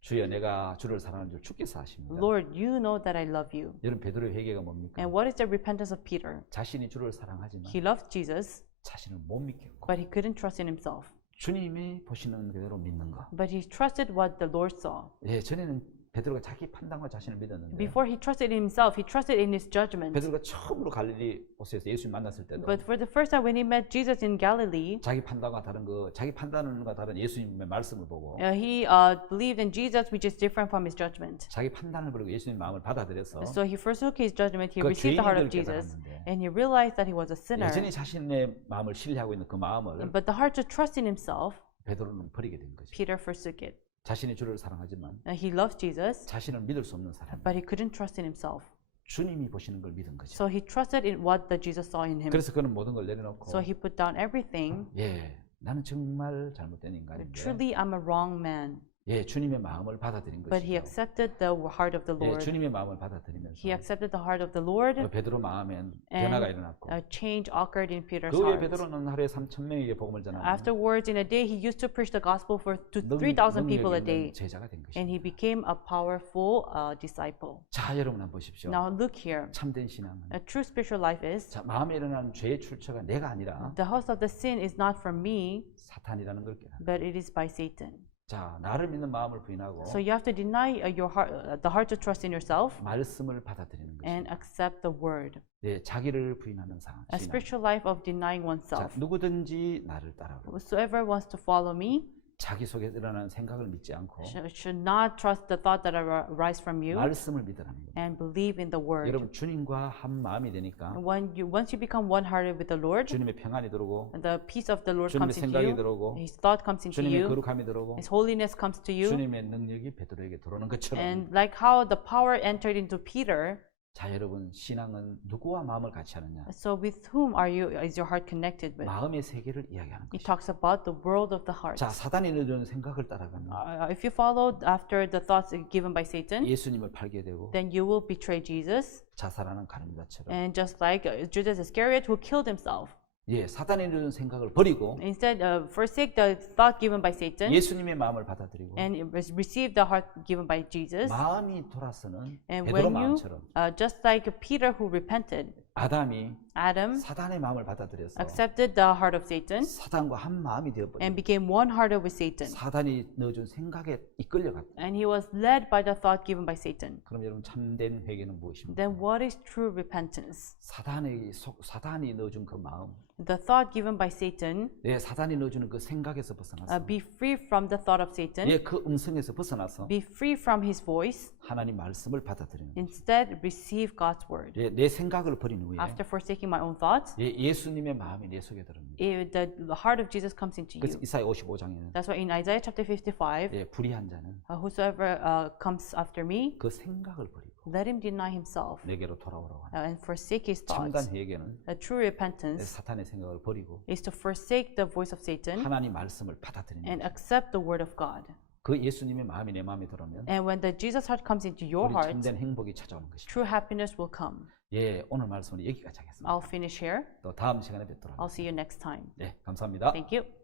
주여, 내가 주를 사랑하는 줄 주께서 아십니다. Lord, you know that I love you. 여러분 베드로의 회개가 뭡니까? And what is the repentance of Peter? 자신이 주를 사랑하지만 He loved Jesus, 자신을 못 믿겠고 but he couldn't trust in himself. 주님이 보시는 그대로 믿는 거. But he trusted what the Lord saw. 예, 전에는 베드로가 자기 판단과 자신을 믿었는데 Before he trusted in himself, he trusted in his judgment. 베드로가 처음으로 갈릴리 호수에서 예수님 만났을 때도 But for the first time when he met Jesus in Galilee, 자기 판단과 다른 자기 판단과 다른 예수님의 말씀을 보고 he believed in Jesus, which is different from his judgment. 자기 판단을 버리고 예수님 마음을 받아들여서 So he forsook his judgment, he 그 received the heart of 죄인인 걸 Jesus, 깨달았는데 and he realized that he was a sinner. 여전히 자신의 마음을 신뢰하고 있는 그 마음을 But the heart to trust in himself, 베드로는 버리게 된 거죠. Peter forsook it. 자신이 주를 사랑하지만 He loved Jesus, 자신을 믿을 수 없는 사람. but he couldn't trust in himself. 주님이 보시는 걸 믿은 거죠. So he trusted in what the Jesus saw in him. 그래서 그는 모든 걸 내려놓고 So he put down everything. 예, 나는 정말 잘못된 인간인데 Truly, I'm a wrong man. 예, 주님의 마음을 받아들인 But he 것이죠. accepted the heart of the 예, Lord. 주님의 마음을 받아들이면서 He accepted the heart of the Lord, 베드로 마음엔 and 변화가 일어났고 a change occurred in Peter's 그 후에 heart. 베드로는 하루에 3,000명에게 복음을 전하고 Afterwards, in a day, he used to preach the gospel to 능- 3,000 people a 능력이 day, 있는 제자가 된 and he 것입니다. became a powerful disciple. 자, 여러분 한번 보십시오. Now look here. 참된 신앙은 A true spiritual life is 자, 마음에 일어나는 죄의 출처가 내가 아니라 the house of the sin is not from me, 사탄이라는 걸 깨닫는 but it is by Satan. 자, 나를 믿는 마음을 부인하고 So you have to deny your heart, the heart to trust in yourself 말씀을 받아들이는 and 것입니다. accept the word. 예, 자기를 부인하는 상황. A spiritual life of denying 자, oneself. 누구든지 나를 따라오고 Whosoever wants to follow me 자기 속에 일어나는 생각을 믿지 않고 should not trust the thought that arise from you 말씀을 믿으라는 겁니다. and believe in the word. 여러분 주님과 한 마음이 되니까 Once you become one-hearted with the Lord, 주님의 평안이 들어오고 the peace of the Lord 주님의 comes into 생각이 you, 들어오고 His thought comes into 주님의 you, 거룩함이 들어오고 His holiness comes to you, 주님의 능력이 베드로에게 들어오는 것처럼 and like how the power entered into Peter, 자 여러분 신앙은 누구와 마음을 같이 하느냐? so with whom is your heart connected with? 마음의 세계를 이야기하는 It 것이죠. talks about the world of the heart. 자 사단이 넣어주는 생각을 따라가면 If you followed after the thoughts given by Satan, 예수님을 팔게 되고 then you will betray Jesus, 자살하는 가룟 유다처럼 and just like Judas Iscariot who killed himself. 예 사단이 넣어주는 생각을 버리고 Instead, forsake the thought given by Satan 예수님의 마음을 받아들이고 and receive the heart given by Jesus. 마음이 돌아서는 And 베드로 when you, 마음처럼 just like Peter who repented, 아담이 Adam 사단의 마음을 받아들여서 accepted the heart of Satan 사단과 한 마음이 되어버린 and became one-hearted with Satan. 사단이 넣어준 생각에 이끌려갔다. And he was led by the thought given by Satan. 그럼 여러분 참된 회개는 무엇입니까? Then what is true repentance? 사단이 넣어준 그 마음, The thought given by Satan, 사단이 넣어주는 그 생각에서 벗어나서, be free from the thought of Satan, 그 음성에서 벗어나서 be free from his voice, 하나님 말씀을 받아들이는 거예요. instead receive God's word. 내 생각을 버린 후에 After forsaking my own thoughts, 예수님의 마음이 내 속에 들어옵니다. the heart of Jesus comes into 그래서 you. 이사야 55장에는 That's why in Isaiah chapter 55, 불의한 자는 whosoever comes after me, 그 생각을 버리고 let him deny himself 내게로 돌아오라고 하는 and forsake his 참단 thoughts. 회개는 A true repentance 사탄의 생각을 버리고 is to forsake the voice of Satan 하나님 말씀을 받아들이는 and 거예요. accept the word of God. 그 예수님의 마음이 내 마음에 들어오면 And when the Jesus heart comes into your 우리 heart, 참된 행복이 찾아오는 것입니다. true happiness will come. 오늘 말씀은 여기까지 하겠습니다. I'll finish here. 또 다음 시간에 뵙도록 I'll 하겠습니다. see you next time. 감사합니다. Thank you.